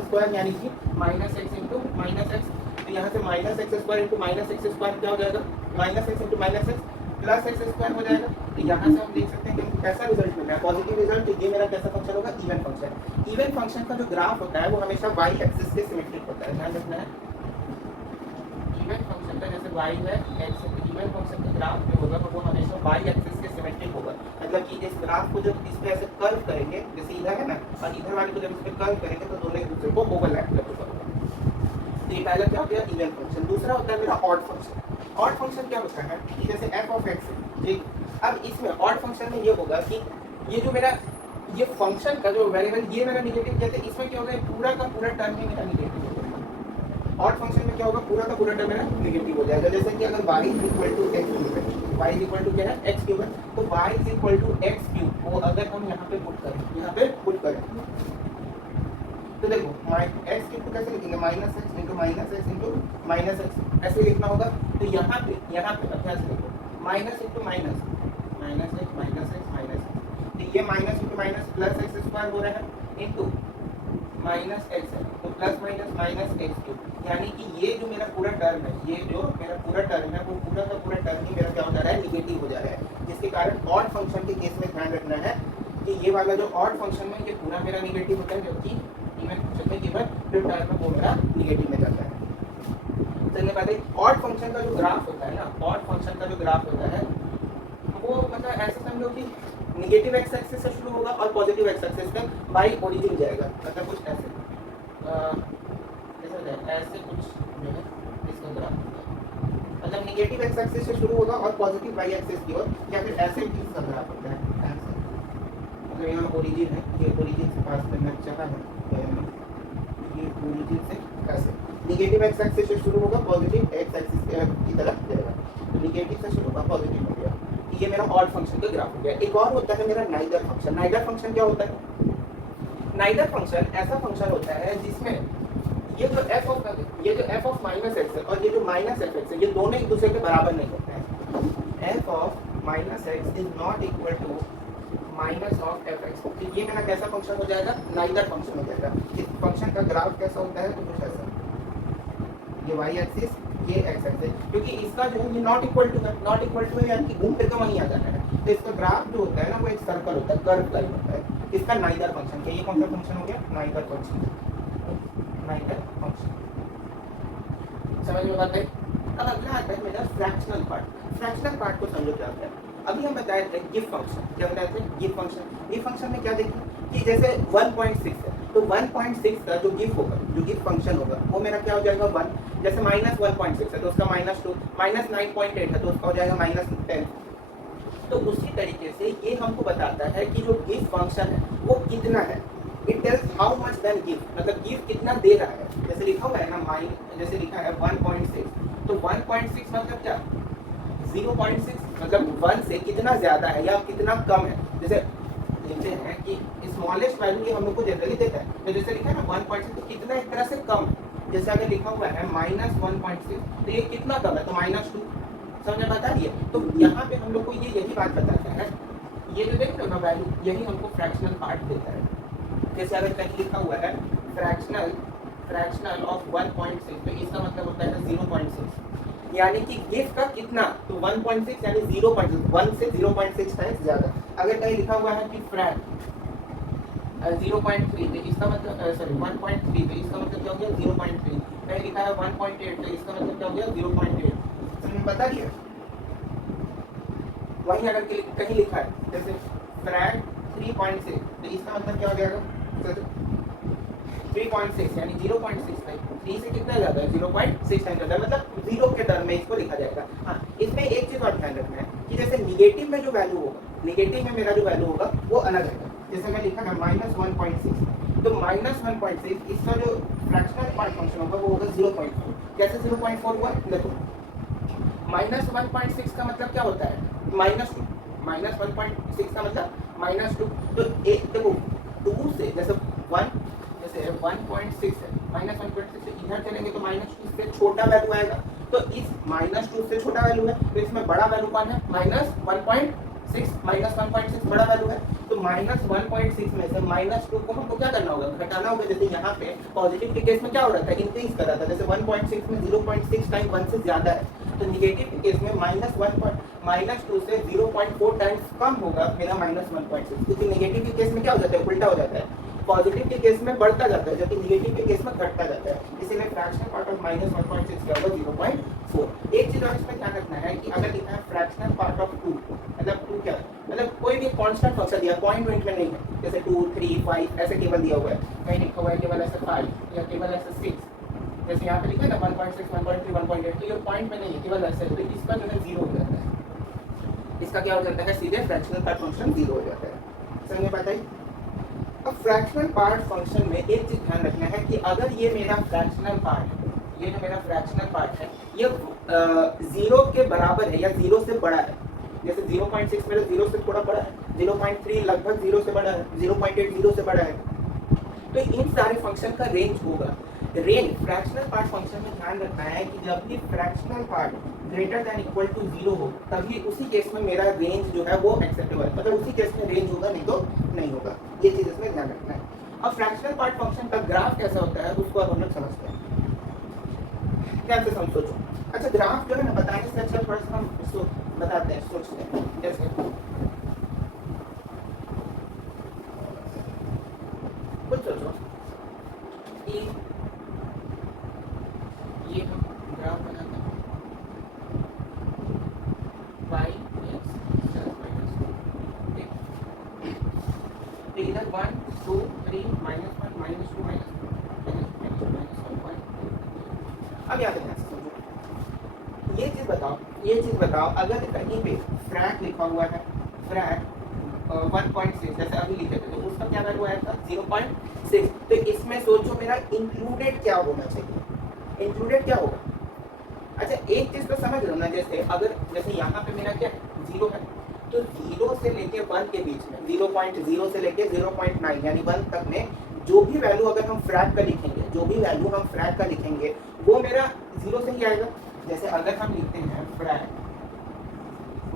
स्क्वायर यानी कि minus x into minus x. तो यहाँ से minus x square into minus x square क्या हो जाएगा, minus x into minus x plus x square हो जाएगा। तो यहाँ से हम देख सकते हैं कि हमको कैसा रिजल्ट मिल रहा है, पॉजिटिव रिजल्ट। तो ये मेरा कैसा फंक्शन होगा, इवन फंक्शन। इवन फंक्शन का जो ग्राफ होता है वो हमेशा y एक्सिस के सिमेट्रिक होता है, ध्यान रखना है। इवन फंक्शन का जैसे y है x, इवन फंक्शन का ग्राफ जो होगा वो हमेशा y एक्सिस के सिमेट्रिक होगा। मतलब कि इस ग्राफ को जब इस पे ऐसे कर्व करेंगे, जैसे इधर है ना, और इधर वाले को जब इस पे कर्व करेंगे तो दोनों एक दूसरे को ओवरलैप करेंगे। तो ये पहला क्या हो गया, इवन फंक्शन। दूसरा होता है मेरा ऑड फंक्शन। ऑड फंक्शन क्या होता है कि जैसे f ऑफ x, ठीक। अब इसमें ऑड फंक्शन में ये होगा कि ये जो मेरा ये फंक्शन का जो वेरिएबल ये मेरा निगेटिव, जैसे इसमें क्या होगा, पूरा का पूरा टर्म ही मेरा निगेटिव हो जाएगा। ऑड फंक्शन में क्या होगा, पूरा का पूरा टर्म मेरा निगेटिव हो जाएगा। जैसे कि अगर y is equal to x cube है, y इज इक्वल टू क्या है, x क्यूब है, तो y is equal to x cube वो अगर हम यहाँ पे पुट करें, यहाँ पे पुट करें तो देखो x क्यूब को कैसे लिखेंगे, minus x into minus x ऐसे लिखना होगा। तो यहाँ पे अभ्यास लिखो, माइनस इंटू माइनस एक्स, तो ये minus into minus plus x square हो रहा है इंटू माइनस एक्स है, तो plus minus minus x cube. यानी कि ये जो मेरा पूरा टर्म है, ये जो मेरा पूरा टर्म है वो पूरा का पूरा टर्म ही मेरा क्या हो जा रहा है, निगेटिव हो जा रहा है। जिसके कारण ऑड फंक्शन के केस में ध्यान रखना है कि ये वाला जो ऑड फंक्शन में ये पूरा मेरा निगेटिव होता है, जबकि इवन फंक्शन में केवल जो टर्म है वो मेरा निगेटिव में जाता है। चलने बाद ऑड फंक्शन का जो ग्राफ होता है ना, ऑड फंक्शन का जो ग्राफ होता है वो मतलब ऐसे समझो कि नेगेटिव एक्स एक्सिस से शुरू होगा और पॉजिटिव एक्स एक्सिस पे बाई ओरिजिन जाएगा। मतलब कुछ ऐसे ऐसे कुछ जो है इसका ग्राफ होता है, मतलब नेगेटिव एक्स एक्सिस से शुरू होगा और पॉजिटिव वाई एक्सिस की ओर, या फिर ऐसे भी इसका ग्राफ होता है। मतलब यहाँ ओरिजिन है, ये ओरिजिन से पास करना चाहा है, ये ओरिजिन से ऐसे नेगेटिव एक्स एक्सिस से शुरू होगा, पॉजिटिव एक्स एक्सिस की तरफ जाएगा। तो नेगेटिव से शुरू होगा, पॉजिटिव हो गया। ये मेरा ऑड फंक्शन का ग्राफ हो गया। एक और होता है मेरा नाइदर फंक्शन। नाइदर फंक्शन क्या होता है, नाइदर फंक्शन ऐसा फंक्शन होता है जिसमें ये जो f ऑफ माइनस एक्स है और ये जो माइनस एफ एक्स है, ये दोनों एक दूसरे के बराबर नहीं होते हैं। f of minus X is not equal to minus of F X. तो ये मेरा कैसा फंक्शन हो जाएगा, नाइदर फंक्शन हो जाएगा। इस फंक्शन का ग्राफ कैसा होता है, तो कुछ ऐसा, ये वाई एक्सिस, ये एक्स एक्सिस, क्योंकि इसका जो है ये नॉट इक्वल टू है, यानी कि घूम फिर के वहीं आ जाता है। तो इसका ग्राफ जो होता है ना वो एक सर्कल होता है, कर्व टाइप होता है। इसका नाइदर फंक्शन क्या, ये कौन सा फंक्शन हो गया, नाइदर फंक्शन। समझ में बात है। अब अगला आता है मेरा फ्रैक्शनल पार्ट। फ्रैक्शनल पार्ट को समझो क्या होता है। अभी हम बताए थे गिव फंक्शन, क्या बताए थे गिव फंक्शन। गिव फंक्शन में क्या देखें कि जैसे 1.6 है तो 1.6 का जो गिव होगा, जो गिव फंक्शन होगा वो मेरा क्या हो जाएगा 1। जैसे -1.6 है तो उसका -2, -9.8 है तो उसका हो जाएगा -10। तो उसी तरीके से ये हमको बताता है कि जो गिव फंक्शन है वो कितना है। It tells how much then give, मतलब गिव कितना दे रहा है। जैसे लिखा हुआ है ना जैसे लिखा है 1.6 तो 1.6 मतलब क्या 0.6 मतलब 1 से कितना ज्यादा है या कितना कम है। जैसे देखते हैं कि स्मॉलेस्ट वैल्यू ये हम लोग को जनरली देता है, तो जैसे लिखा है ना 1.6 तो कितना एक तरह से कम है। जैसे अगर लिखा हुआ है -1.6 तो ये कितना कम है तो -2, समझ में बता दिए। तो यहाँ पे हम लोग को ये यही बात बताता है, ये जो देख रहे हो ना वैल्यू यही हमको फ्रैक्शनल पार्ट देता है। जैसे अगर कहीं लिखा हुआ है फ्रैक्शनल ऑफ 1.6 तो इसका मतलब होता है 0.6, यानी कि गिव का कितना तो 1.6 यानी 0.6, 1 से 0.6 टाइम्स ज्यादा। अगर कहीं लिखा हुआ है कि फ्रैक 0.3 तो इसका मतलब सॉरी 1.3 तो इसका मतलब क्या हो गया 0.3। कहीं लिखा है 1.8 तो इसका मतलब क्या हो गया 0.8। समझ में बता दिया। वहीं अगर कहीं लिखा है जैसे फ्रैक 3.6 तो इसका मतलब क्या हो जाएगा 3.6 यानी 0.6 टाइम 3 से कितना ज्यादा है 0.6 टाइम ज्यादा, मतलब 0 के टर्म में इसको लिखा जाएगा। हाँ इसमें एक चीज और ध्यान रखना है कि जैसे निगेटिव में जो वैल्यू होगा, निगेटिव में मेरा जो वैल्यू होगा वो अलग है। जैसे मैं लिखा ना -1.6 तो -1.6 इसका जो फ्रैक्शनल पार्ट फंक्शन होगा वो होगा 0.4। कैसे 0.4 हुआ देखो, -1.6 का मतलब क्या होता है -2, -1.6 का मतलब -2 तो एक देखो 2 से जैसे 1 जैसे 1.6 है -1.6 से इधर चलेंगे तो -2 से छोटा वैल्यू आएगा, तो इस -2 से छोटा वैल्यू है तो इसमें बड़ा वैल्यू कौन है -1.6, -1.6 बड़ा वैल्यू है। तो -1.6 में से -2 को हमको क्या करना होगा घटाना होगा। जैसे यहाँ पे पॉजिटिव के केस में क्या हो रहा था इंक्रीज कर रहा था, जैसे 1.6 में 0.6 टाइम 1 से ज्यादा है, तो निगेटिव के केस में -2 से 0.4 टाइम्स कम होगा मेरा -1.6, क्योंकि निगेटिव के केस में क्या हो जाता है उल्टा हो जाता है, पॉजिटिव के केस में बढ़ता जाता है जबकि निगेटिव के केस में घटता जाता है। इसीलिए फ्रैक्शनल पार्ट ऑफ -1.6 क्या होगा 0.4। एक चीज और इसमें ध्यान रखना है कि अगर लिखा है फ्रैक्शनल पार्ट ऑफ 2 मतलब 2 क्या मतलब कोई भी कांस्टेंट फंक्शन दिया पॉइंट में नहीं है, जैसे 2 3 5 ऐसे केवल दिया हुआ है, कहीं लिखा हुआ है केवल ऐसे 5 या केवल ऐसे 6, जैसे यहाँ पे लिखा है ना 1.6 1.3 1.8 तो ये पॉइंट में नहीं है केवल ऐसे, तो इसका जो है 0 हो जाता है, इसका क्या हो जाता है सीधे फ्रैक्शनल पार्ट फंक्शन 0 हो जाता है। समझ में बताइए। अब फ्रैक्शनल पार्ट फंक्शन में एक चीज ध्यान रखना है कि अगर ये मेरा फ्रैक्शनल पार्ट है, ये जो मेरा फ्रैक्शनल पार्ट है ये 0 के बराबर है या 0 से बड़ा है, जैसे 0.6 मेरा 0 से थोड़ा बड़ा है, 0.3 लगभग 0 से बड़ा है, 0.8 0 से बड़ा है, तो इन सारे फंक्शन का रेंज होगा। रेंज फ्रैक्शनल पार्ट फंक्शन में ध्यान रखना है कि जब भी fractional part greater than equal to 0 हो तभी उसी केस में मेरा रेंज जो है वो एक्सेप्टेबल, मतलब उसी केस में रेंज होगा नहीं तो नहीं होगा, ये चीज इसमें ध्यान रखना है। अब फ्रैक्शनल पार्ट फंक्शन का ग्राफ कैसा होता है उसको अब हम लोग समझते हैं। क्या से सोचो, अच्छा ग्राफ जो है ना बताने से अच्छा थोड़ा सा हम इसको बताते हैं, सोचते हैं। जैसे कुछ सोचो कि ये हम ग्राफ बनाते हैं y x तो इधर 1 2 3 -1 -2 -1। अब यहाँ पे ध्यान से समझो, ये चीज बताओ अगर कहीं पे फ्रैक लिखा हुआ है, फ्रैक 1.6 जैसे अभी लिखे थे तो उसका क्या वैल्यू आया था 0.6, तो इसमें सोचो मेरा इंक्लूडेड क्या होना चाहिए, इंक्लूडेड क्या होगा। अच्छा एक चीज तो समझ लो ना, जैसे अगर जैसे यहाँ पे मेरा क्या 0 है तो 0 से लेके 1 के बीच में 0.0 से लेके 0.9 यानी 1 तक में जो भी वैल्यू अगर हम फ्रैक का लिखेंगे, जो भी वैल्यू हम फ्रैक का लिखेंगे वो मेरा 0 से ही आएगा। जैसे अगर हम लिखते हैं फ्रैक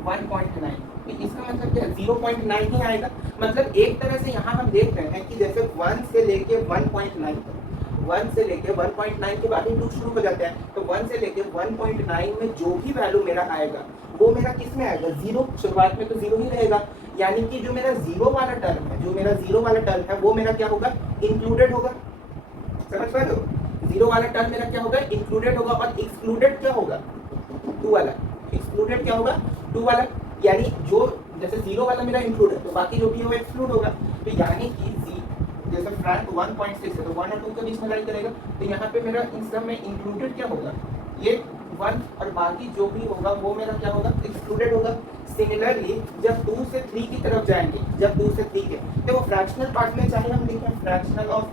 1.9 तो इसका मतलब क्या 0.9 ही आएगा, मतलब एक तरह से यहाँ हम देख रहे हैं कि जैसे 1 से लेके 1.9 तक, 1 से लेके 1.9 के बाद ही 2 शुरू हो जाता है, तो 1 से लेके 1.9 में जो भी वैल्यू मेरा आएगा वो मेरा किस में आएगा 0, शुरुआत में तो 0 ही रहेगा, यानी कि जो मेरा 0 वाला टर्म है, जो मेरा 0 वाला टर्म है वो मेरा क्या होगा इंक्लूडेड होगा। समझ पा रहे हो, 0 वाला टर्म मेरा क्या होगा इंक्लूडेड होगा, और एक्सक्लूडेड क्या होगा 2 वाला, एक्सक्लूडेड क्या होगा 2 वाला। यानी जो जैसे 0 वाला मेरा इंक्लूड है तो बाकी जो भी है वो एक्सक्लूड होगा। तो यानी कि जैसे फ्रैंक 1.6 है तो 1 और 2 के बीच में लाई करेगा, तो यहाँ पे मेरा इन सब में इंक्लूडेड क्या होगा, ये 1 और बाकी जो भी होगा वो मेरा क्या होगा, एक्सक्लूडेड होगा। सिमिलरली जब 2 से 3 की तरफ जाएंगे, जब 2 से 3 के तो वो फ्रैक्शनल पार्ट में चाहे हम लिखें फ्रैक्शनल ऑफ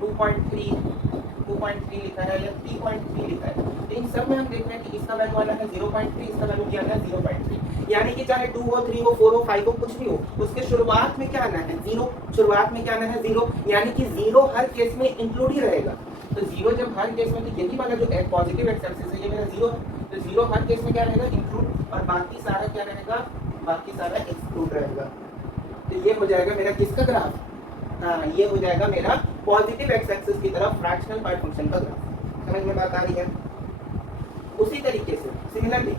2.3 लिखा है या 3.3 लिखा है, तो इन सब में हम देख रहे हैं कि इसका वैल्यू वाला है 0.3, इसका वैल्यू क्या है 0.3, यानी कि चाहे 2 हो 3 हो 4 हो 5 हो कुछ भी हो, उसके शुरुआत में क्या आना है 0, शुरुआत में क्या आना है 0, यानी कि 0 हर केस में इंक्लूड ही रहेगा। तो 0 जब हर केस में, तो यही वाला जो पॉजिटिव एक्स एक्सिस है ये मेरा 0 है, तो 0 हर केस में क्या रहेगा इंक्लूड, और बाकी सारा क्या रहेगा, बाकी सारा एक्सक्लूड रहेगा। तो ये हो जाएगा मेरा किसका ग्राफ, हाँ ये हो जाएगा मेरा पॉजिटिव एक्स एक्सिस की तरफ फ्रैक्शनल पार्ट फंक्शन का ग्राफ। समझ में बात आ रही है। उसी तरीके से सिमिलरली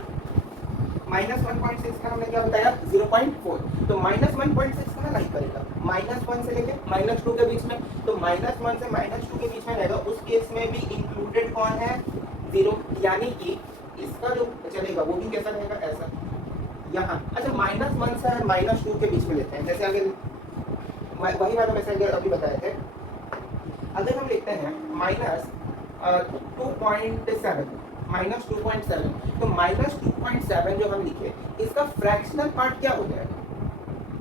-1.6 का हमने क्या बताया 0.4, तो -1.6 कहाँ लाई करेगा, -1 से लेके -2 के बीच में, तो -1 से -2 के बीच में रहेगा, उस केस में भी इंक्लूडेड कौन है 0, यानी कि इसका जो चलेगा वो भी कैसा रहेगा ऐसा यहाँ। अच्छा -1 से -2 के बीच में लेते हैं, जैसे अगर वही वाला वैसे अगर अभी बताए थे, अगर हम लिखते हैं -2.7 तो -2.7 जो हम लिखे इसका फ्रैक्शनल पार्ट क्या हो जाएगा,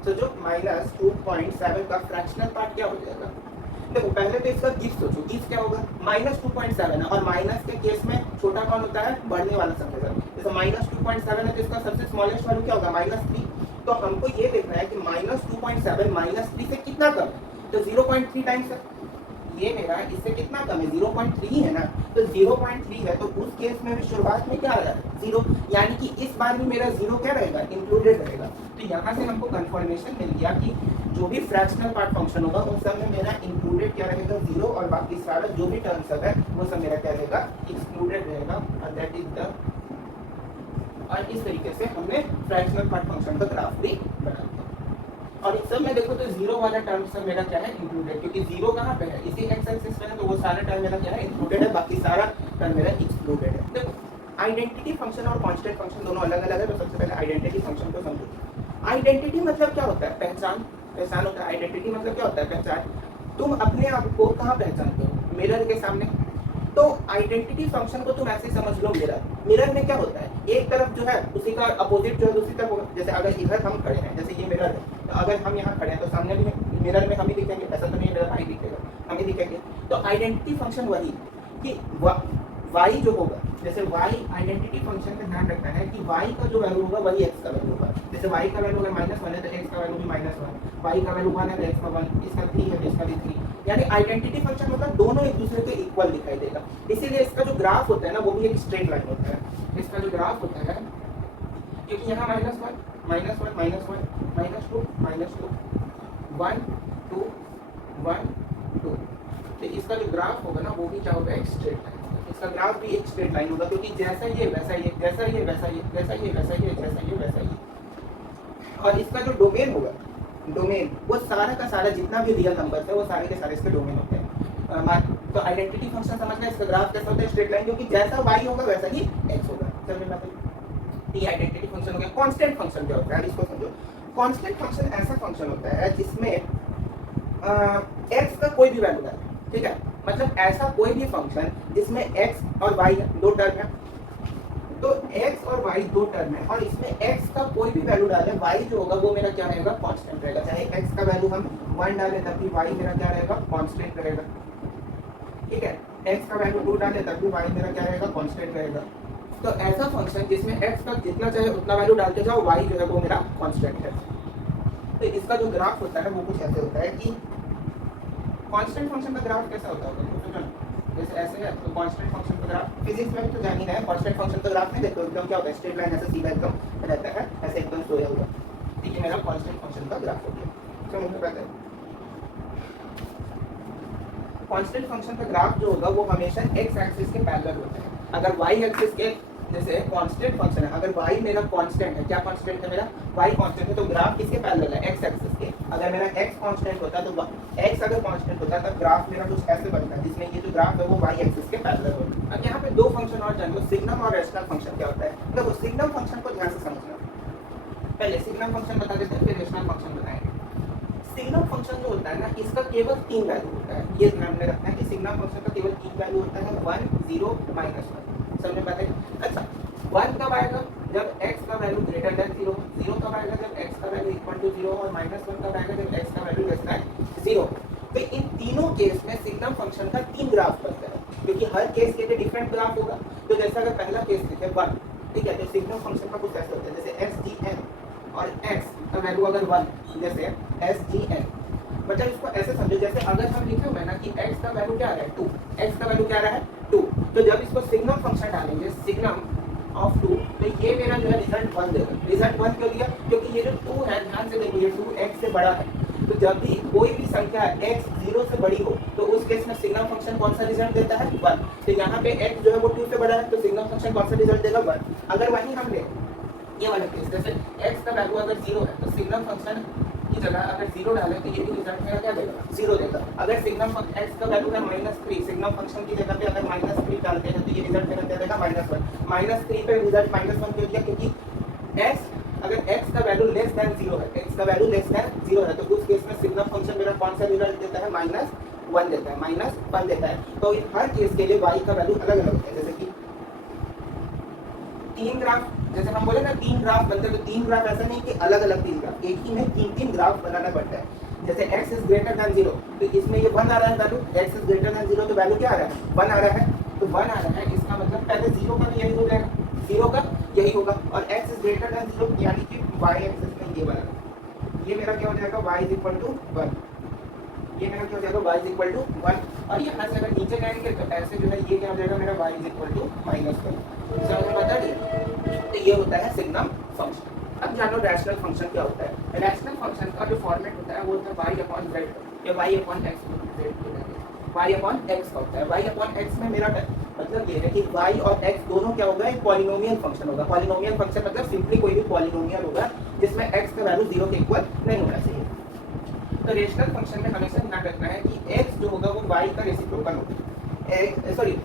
तो जो -2.7 का फ्रैक्शनल पार्ट क्या हो जाएगा, देखो पहले तो इसका गिफ्ट सोचो, गिफ्ट क्या होगा -2.7 है, और माइनस के केस में छोटा कौन होता है, बढ़ने वाला संख्या, जैसे -2.7 है तो इसका सबसे स्मॉलेस्ट वैल्यू क्या होगा -3, तो हमको ये देखना है कि -2.7 -3 से कितना कम है, तो 0.3 टाइम्स है, ये मेरा इससे कितना कम है 0.3 है ना, तो 0.3 है, तो उस केस में भी शुरुआत में क्या आ रहा है 0, यानी कि इस बार भी मेरा 0 क्या रहेगा इंक्लूडेड रहेगा। तो यहाँ से हमको कंफर्मेशन मिल गया कि जो भी फ्रैक्शनल पार्ट फंक्शन होगा उन सब में मेरा इंक्लूडेड क्या रहेगा 0, और बाकी सारा जो भी टर्म सब है वो सब मेरा क्या रहेगा एक्सक्लूडेड रहेगा, और दैट इज द, और इस तरीके से हमने फ्रैक्शनल पार्ट फंक्शन का ग्राफ भी बनाया। और इस सब में देखो तो 0 वाला टर्म सब मेरा क्या है इंक्लूडेड, क्योंकि 0 कहाँ पे है इसी एक्स एक्सिस पे है, तो वो सारा टर्म मेरा क्या है इंक्लूडेड है, बाकी सारा टर्म मेरा एक्सक्लूडेड है। देखो आइडेंटिटी फंक्शन और कांस्टेंट फंक्शन दोनों अलग अलग है, तो सबसे पहले आइडेंटिटी फंक्शन को समझो। आइडेंटिटी मतलब क्या होता है, पहचान, पहचान होता है। आइडेंटिटी मतलब क्या होता है, पहचान। तुम अपने आप को कहाँ पहचानते हो, मिरर के सामने, तो आइडेंटिटी फंक्शन को तुम ऐसे समझ लो मिरर, मिरर में क्या होता है एक तरफ जो है उसी का अपोजिट जो है दूसरी तरफ होगा, जैसे अगर इधर हम खड़े हैं, जैसे ये मिरर है, तो अगर हम यहाँ खड़े हैं तो सामने भी मिरर में हम ही दिखेंगे, ऐसा तो नहीं मेरा भाई दिखेगा, हम ही दिखेंगे। तो आइडेंटिटी फंक्शन वही कि y जो होगा, जैसे y आइडेंटिटी फंक्शन का ध्यान रखना है कि y का जो वैल्यू होगा वही x का वैल्यू होगा, जैसे y का वैल्यू अगर -1 है तो x का वैल्यू भी -1, y का वैल्यू 1 है तो x का 1, इसका 3 है तो इसका भी 3, यानी आइडेंटिटी फंक्शन मतलब दोनों एक दूसरे के इक्वल दिखाई देगा। इसीलिए इसका जो ग्राफ होता है ना वो भी एक स्ट्रेट लाइन होता है, इसका जो ग्राफ होता है, क्योंकि यहाँ -1 -1 -1 -2 1 2 1 2, तो इसका जो ग्राफ होगा ना वो भी क्या होगा एक स्ट्रेट लाइन, इसका ग्राफ भी एक स्ट्रेट लाइन होगा, क्योंकि जैसा ये वैसा ये, जैसा ये वैसा ये, जैसा ये वैसा ये, जैसा ये वैसा ये। और इसका जो डोमेन होगा, डोमेन वो सारा का सारा जितना भी रियल नंबर है वो सारे के सारे इसके डोमेन होते हैं। तो आइडेंटिटी फंक्शन समझना, इसका ग्राफ कैसा होता है स्ट्रेट लाइन, क्योंकि जैसा y होगा वैसा ही x होगा। समझ में आता है, ये आइडेंटिटी फंक्शन हो गया। कांस्टेंट फंक्शन क्या होता है इसको समझो। कांस्टेंट फंक्शन ऐसा फंक्शन होता है जिसमें x का कोई भी वैल्यू है, ठीक है, मतलब ऐसा कोई भी फंक्शन जिसमें x और y दो टर्म है, तो x और y दो टर्म है, और इसमें x का कोई भी वैल्यू डालें y जो होगा वो मेरा क्या रहेगा कांस्टेंट रहेगा, चाहे x का वैल्यू हम 1 डालें तब भी y मेरा क्या रहेगा कांस्टेंट रहेगा, ठीक है, x का वैल्यू 2 डालें तब भी y मेरा क्या रहेगा कांस्टेंट रहेगा। तो ऐसा फंक्शन जिसमें x का जितना चाहे उतना वैल्यू डालते जाओ, y जो है वो मेरा कांस्टेंट है। तो इसका जो ग्राफ होता है वो कुछ ऐसे होता है कि कांस्टेंट फंक्शन का ग्राफ कैसा होता है, जैसे ऐसे है, तो कांस्टेंट फंक्शन का ग्राफ फिजिक्स में भी तो जानी है, कांस्टेंट फंक्शन का ग्राफ नहीं देखो एकदम क्या होता है स्ट्रेट लाइन ऐसे सीधा एकदम रहता है, ऐसे एकदम सोया हुआ, ठीक है, मेरा कांस्टेंट फंक्शन का ग्राफ हो गया। समझ में आता है, कांस्टेंट फंक्शन का ग्राफ जो होगा वो हमेशा x एक्सिस के पैरेलल होता है। अगर y एक्सिस के जैसे कांस्टेंट फंक्शन है, अगर y मेरा कांस्टेंट है, क्या कांस्टेंट है मेरा y कांस्टेंट है, तो ग्राफ किसके पैरेलल है x एक्सिस के। अगर मेरा x कांस्टेंट होता तो x अगर कांस्टेंट होता तब ग्राफ मेरा कुछ ऐसे बनता है जिसमें ये जो ग्राफ है वो y एक्सिस के पैरेलल होता है। अब यहाँ पे दो फंक्शन और जान लो, सिग्नम और रेशनल फंक्शन क्या होता है। देखो सिग्नम फंक्शन को ध्यान से समझना, पहले सिग्नम फंक्शन बता देते हैं, फिर रेशनल फंक्शन बताएंगे। सिग्नम फंक्शन जो होता है ना, इसका केवल 3 वैल्यू होता है। ये ध्यान में रखना है कि सिग्नम फंक्शन का केवल 3 वैल्यू होता है, 1 0 -1। समझ में बात है? अच्छा, 1 कब आएगा? जब x का वैल्यू ग्रेटर देन 0। 0 कब आएगा? जब x का वैल्यू इक्वल टू 0, और -1 कब आएगा? जब x का वैल्यू लेस देन 0। तो इन तीनों केस में सिग्नम फंक्शन का 3 ग्राफ बनता है, क्योंकि हर केस के लिए डिफरेंट ग्राफ होगा। तो जैसा अगर पहला केस लिखे 1, ठीक है, तो सिग्नम फंक्शन का कुछ ऐसा होता है जैसे SGN, और x का वैल्यू अगर 1, जैसे SGN, मतलब इसको ऐसे समझो जैसे अगर हम लिखे हुए ना कि x का वैल्यू क्या आ रहा है 2, x का वैल्यू क्या आ रहा है 2, तो जब इसको सिग्नम फंक्शन डालेंगे सिग्नम ऑफ 2, तो ये मेरा जो है रिजल्ट 1 देगा। रिजल्ट 1 क्यों दिया? क्योंकि ये जो 2 है, ध्यान से देखो, ये 2 x से बड़ा है। तो जब भी कोई भी संख्या x 0 से बड़ी हो, तो उस केस में सिग्नम फंक्शन कौन सा रिजल्ट देता है? 1। तो यहाँ पे x जो है वो 2 से बड़ा है, तो सिग्नम फंक्शन कौन सा रिजल्ट देगा? 1। अगर वहीं हम ले ये वाला केस, जैसे x का वैल्यू अगर 0 है, तो सिग्नम फंक्शन की जगह अगर 0 डाले तो ये भी रिजल्ट मेरा क्या देगा? 0 देगा। अगर सिग्नम x का वैल्यू है -3, सिग्नम फंक्शन की जगह पे अगर -3 डालते हैं तो ये रिजल्ट मेरा क्या देगा? -1। -3 पे रिजल्ट -1 क्यों दिया? क्योंकि x अगर x का वैल्यू लेस देन 0 है, x का वैल्यू लेस देन 0 है, तो उस केस में सिग्नम फंक्शन मेरा कौन सा रिजल्ट देता है? -1 देता है, -1 देता है। तो हर केस के लिए y का वैल्यू अलग अलग होता है। जैसे कि 3 ग्राफ, जैसे हम बोले ना 3 ग्राफ बनते हैं, तो 3 ग्राफ ऐसा नहीं कि अलग अलग 3 ग्राफ, एक ही में 3 ग्राफ बनाना पड़ता है। जैसे x इज ग्रेटर देन 0, तो इसमें ये 1 आ रहा है value, x is greater than 0, तो वैल्यू क्या आ रहा है? 1 आ रहा है। तो 1 आ रहा है, इसका मतलब पहले 0 का भी यही हो जाएगा, 0 का यही होगा, और x इज ग्रेटर देन 0 यानी कि y एक्सिस में ये बना, ये मेरा क्या हो जाएगा? y is equal to 1। ये मेरा क्या हो जाएगा? y is equal to 1। और यहाँ से अगर नीचे जाएंगे तो ऐसे जो है ये क्या हो जाएगा मेरा? y is equal to -1। समझ बता दिए? तो ये होता है सिग्नम फंक्शन। अब जानो रैशनल फंक्शन क्या होता है। रैशनल फंक्शन का जो फॉर्मेट होता है वो होता है y अपॉन z या y upon x, y upon x का होता है। y अपॉन x में मेरा मतलब ये है कि y और x दोनों क्या होगा? एक पॉलिनोमियल फंक्शन होगा। पॉलिनोमियल फंक्शन मतलब सिंपली कोई भी पॉलिनोमियल होगा जिसमें x का वैल्यू 0 के इक्वल नहीं होना चाहिए। तो रेशनल फंक्शन में हमेशा ध्यान रखना है कि x जो होगा वो y का रेसिप्रोकल होगा। सॉरी,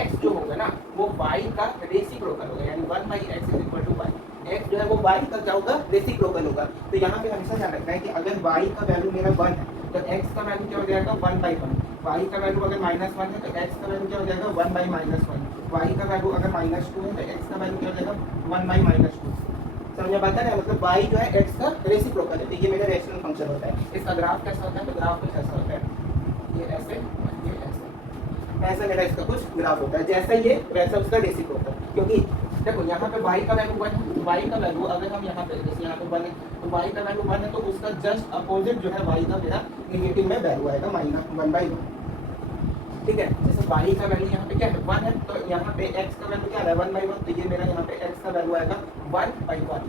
x जो होगा ना वो y का रेसिप्रोकल होगा, यानी 1/x is equal to y। x जो है वो y का क्या होगा? रेसिप्रोकल होगा। तो यहाँ पे हमेशा ध्यान रखना है कि अगर y का वैल्यू मेरा 1 है तो x का वैल्यू क्या हो जाएगा? 1/1। y का वैल्यू अगर -1 है तो x का वैल्यू क्या हो जाएगा? 1/-1। y का वैल्यू अगर -2 है तो x का वैल्यू क्या हो जाएगा? 1/-2। समझ में आता है? मतलब y जो है x का रेसिप्रोकल है। तो ये मेरा रेशनल फंक्शन होता है। इसका ग्राफ कैसा होता है? तो ग्राफ कुछ ऐसा होता है, ये ऐसे, ये ऐसा मेरा इसका कुछ ग्राफ होता है। जैसा ये वैसा उसका रेसिप्रोकल, क्योंकि देखो यहाँ पे y का वैल्यू 1 है, y का वैल्यू अगर हम यहाँ पे जैसे यहाँ पे 1 है तो y का वैल्यू 1 है, तो उसका जस्ट अपोजिट जो है y का मेरा नेगेटिव में वैल्यू आएगा -1/1। ठीक है, जैसे y का वैल्यू यहाँ पे क्या है? 1 है, तो यहाँ पे x का वैल्यू क्या आ रहा है? 1/1, तो ये मेरा यहाँ पे x का वैल्यू आएगा 1/1।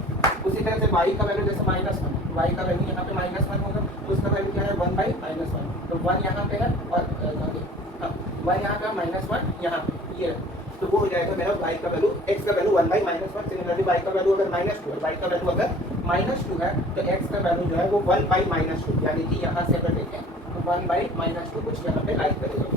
उसी तरह से y का वैल्यू जैसे -1, y का वैल्यू यहाँ पे -1 होगा, तो उसका वैल्यू क्या है? 1/-1। तो 1 यहाँ पे है और 1 यहाँ का -1 यहाँ ये, तो वो हो जाएगा मेरा y का वैल्यू, x का वैल्यू 1/-1। सिमिलरली y का वैल्यू अगर -2 है, y का वैल्यू अगर -2 है तो x का वैल्यू जो है वो 1/-2, यानी कि यहाँ से अगर देखें तो 1/-2 कुछ यहाँ पे लाइक करेगा।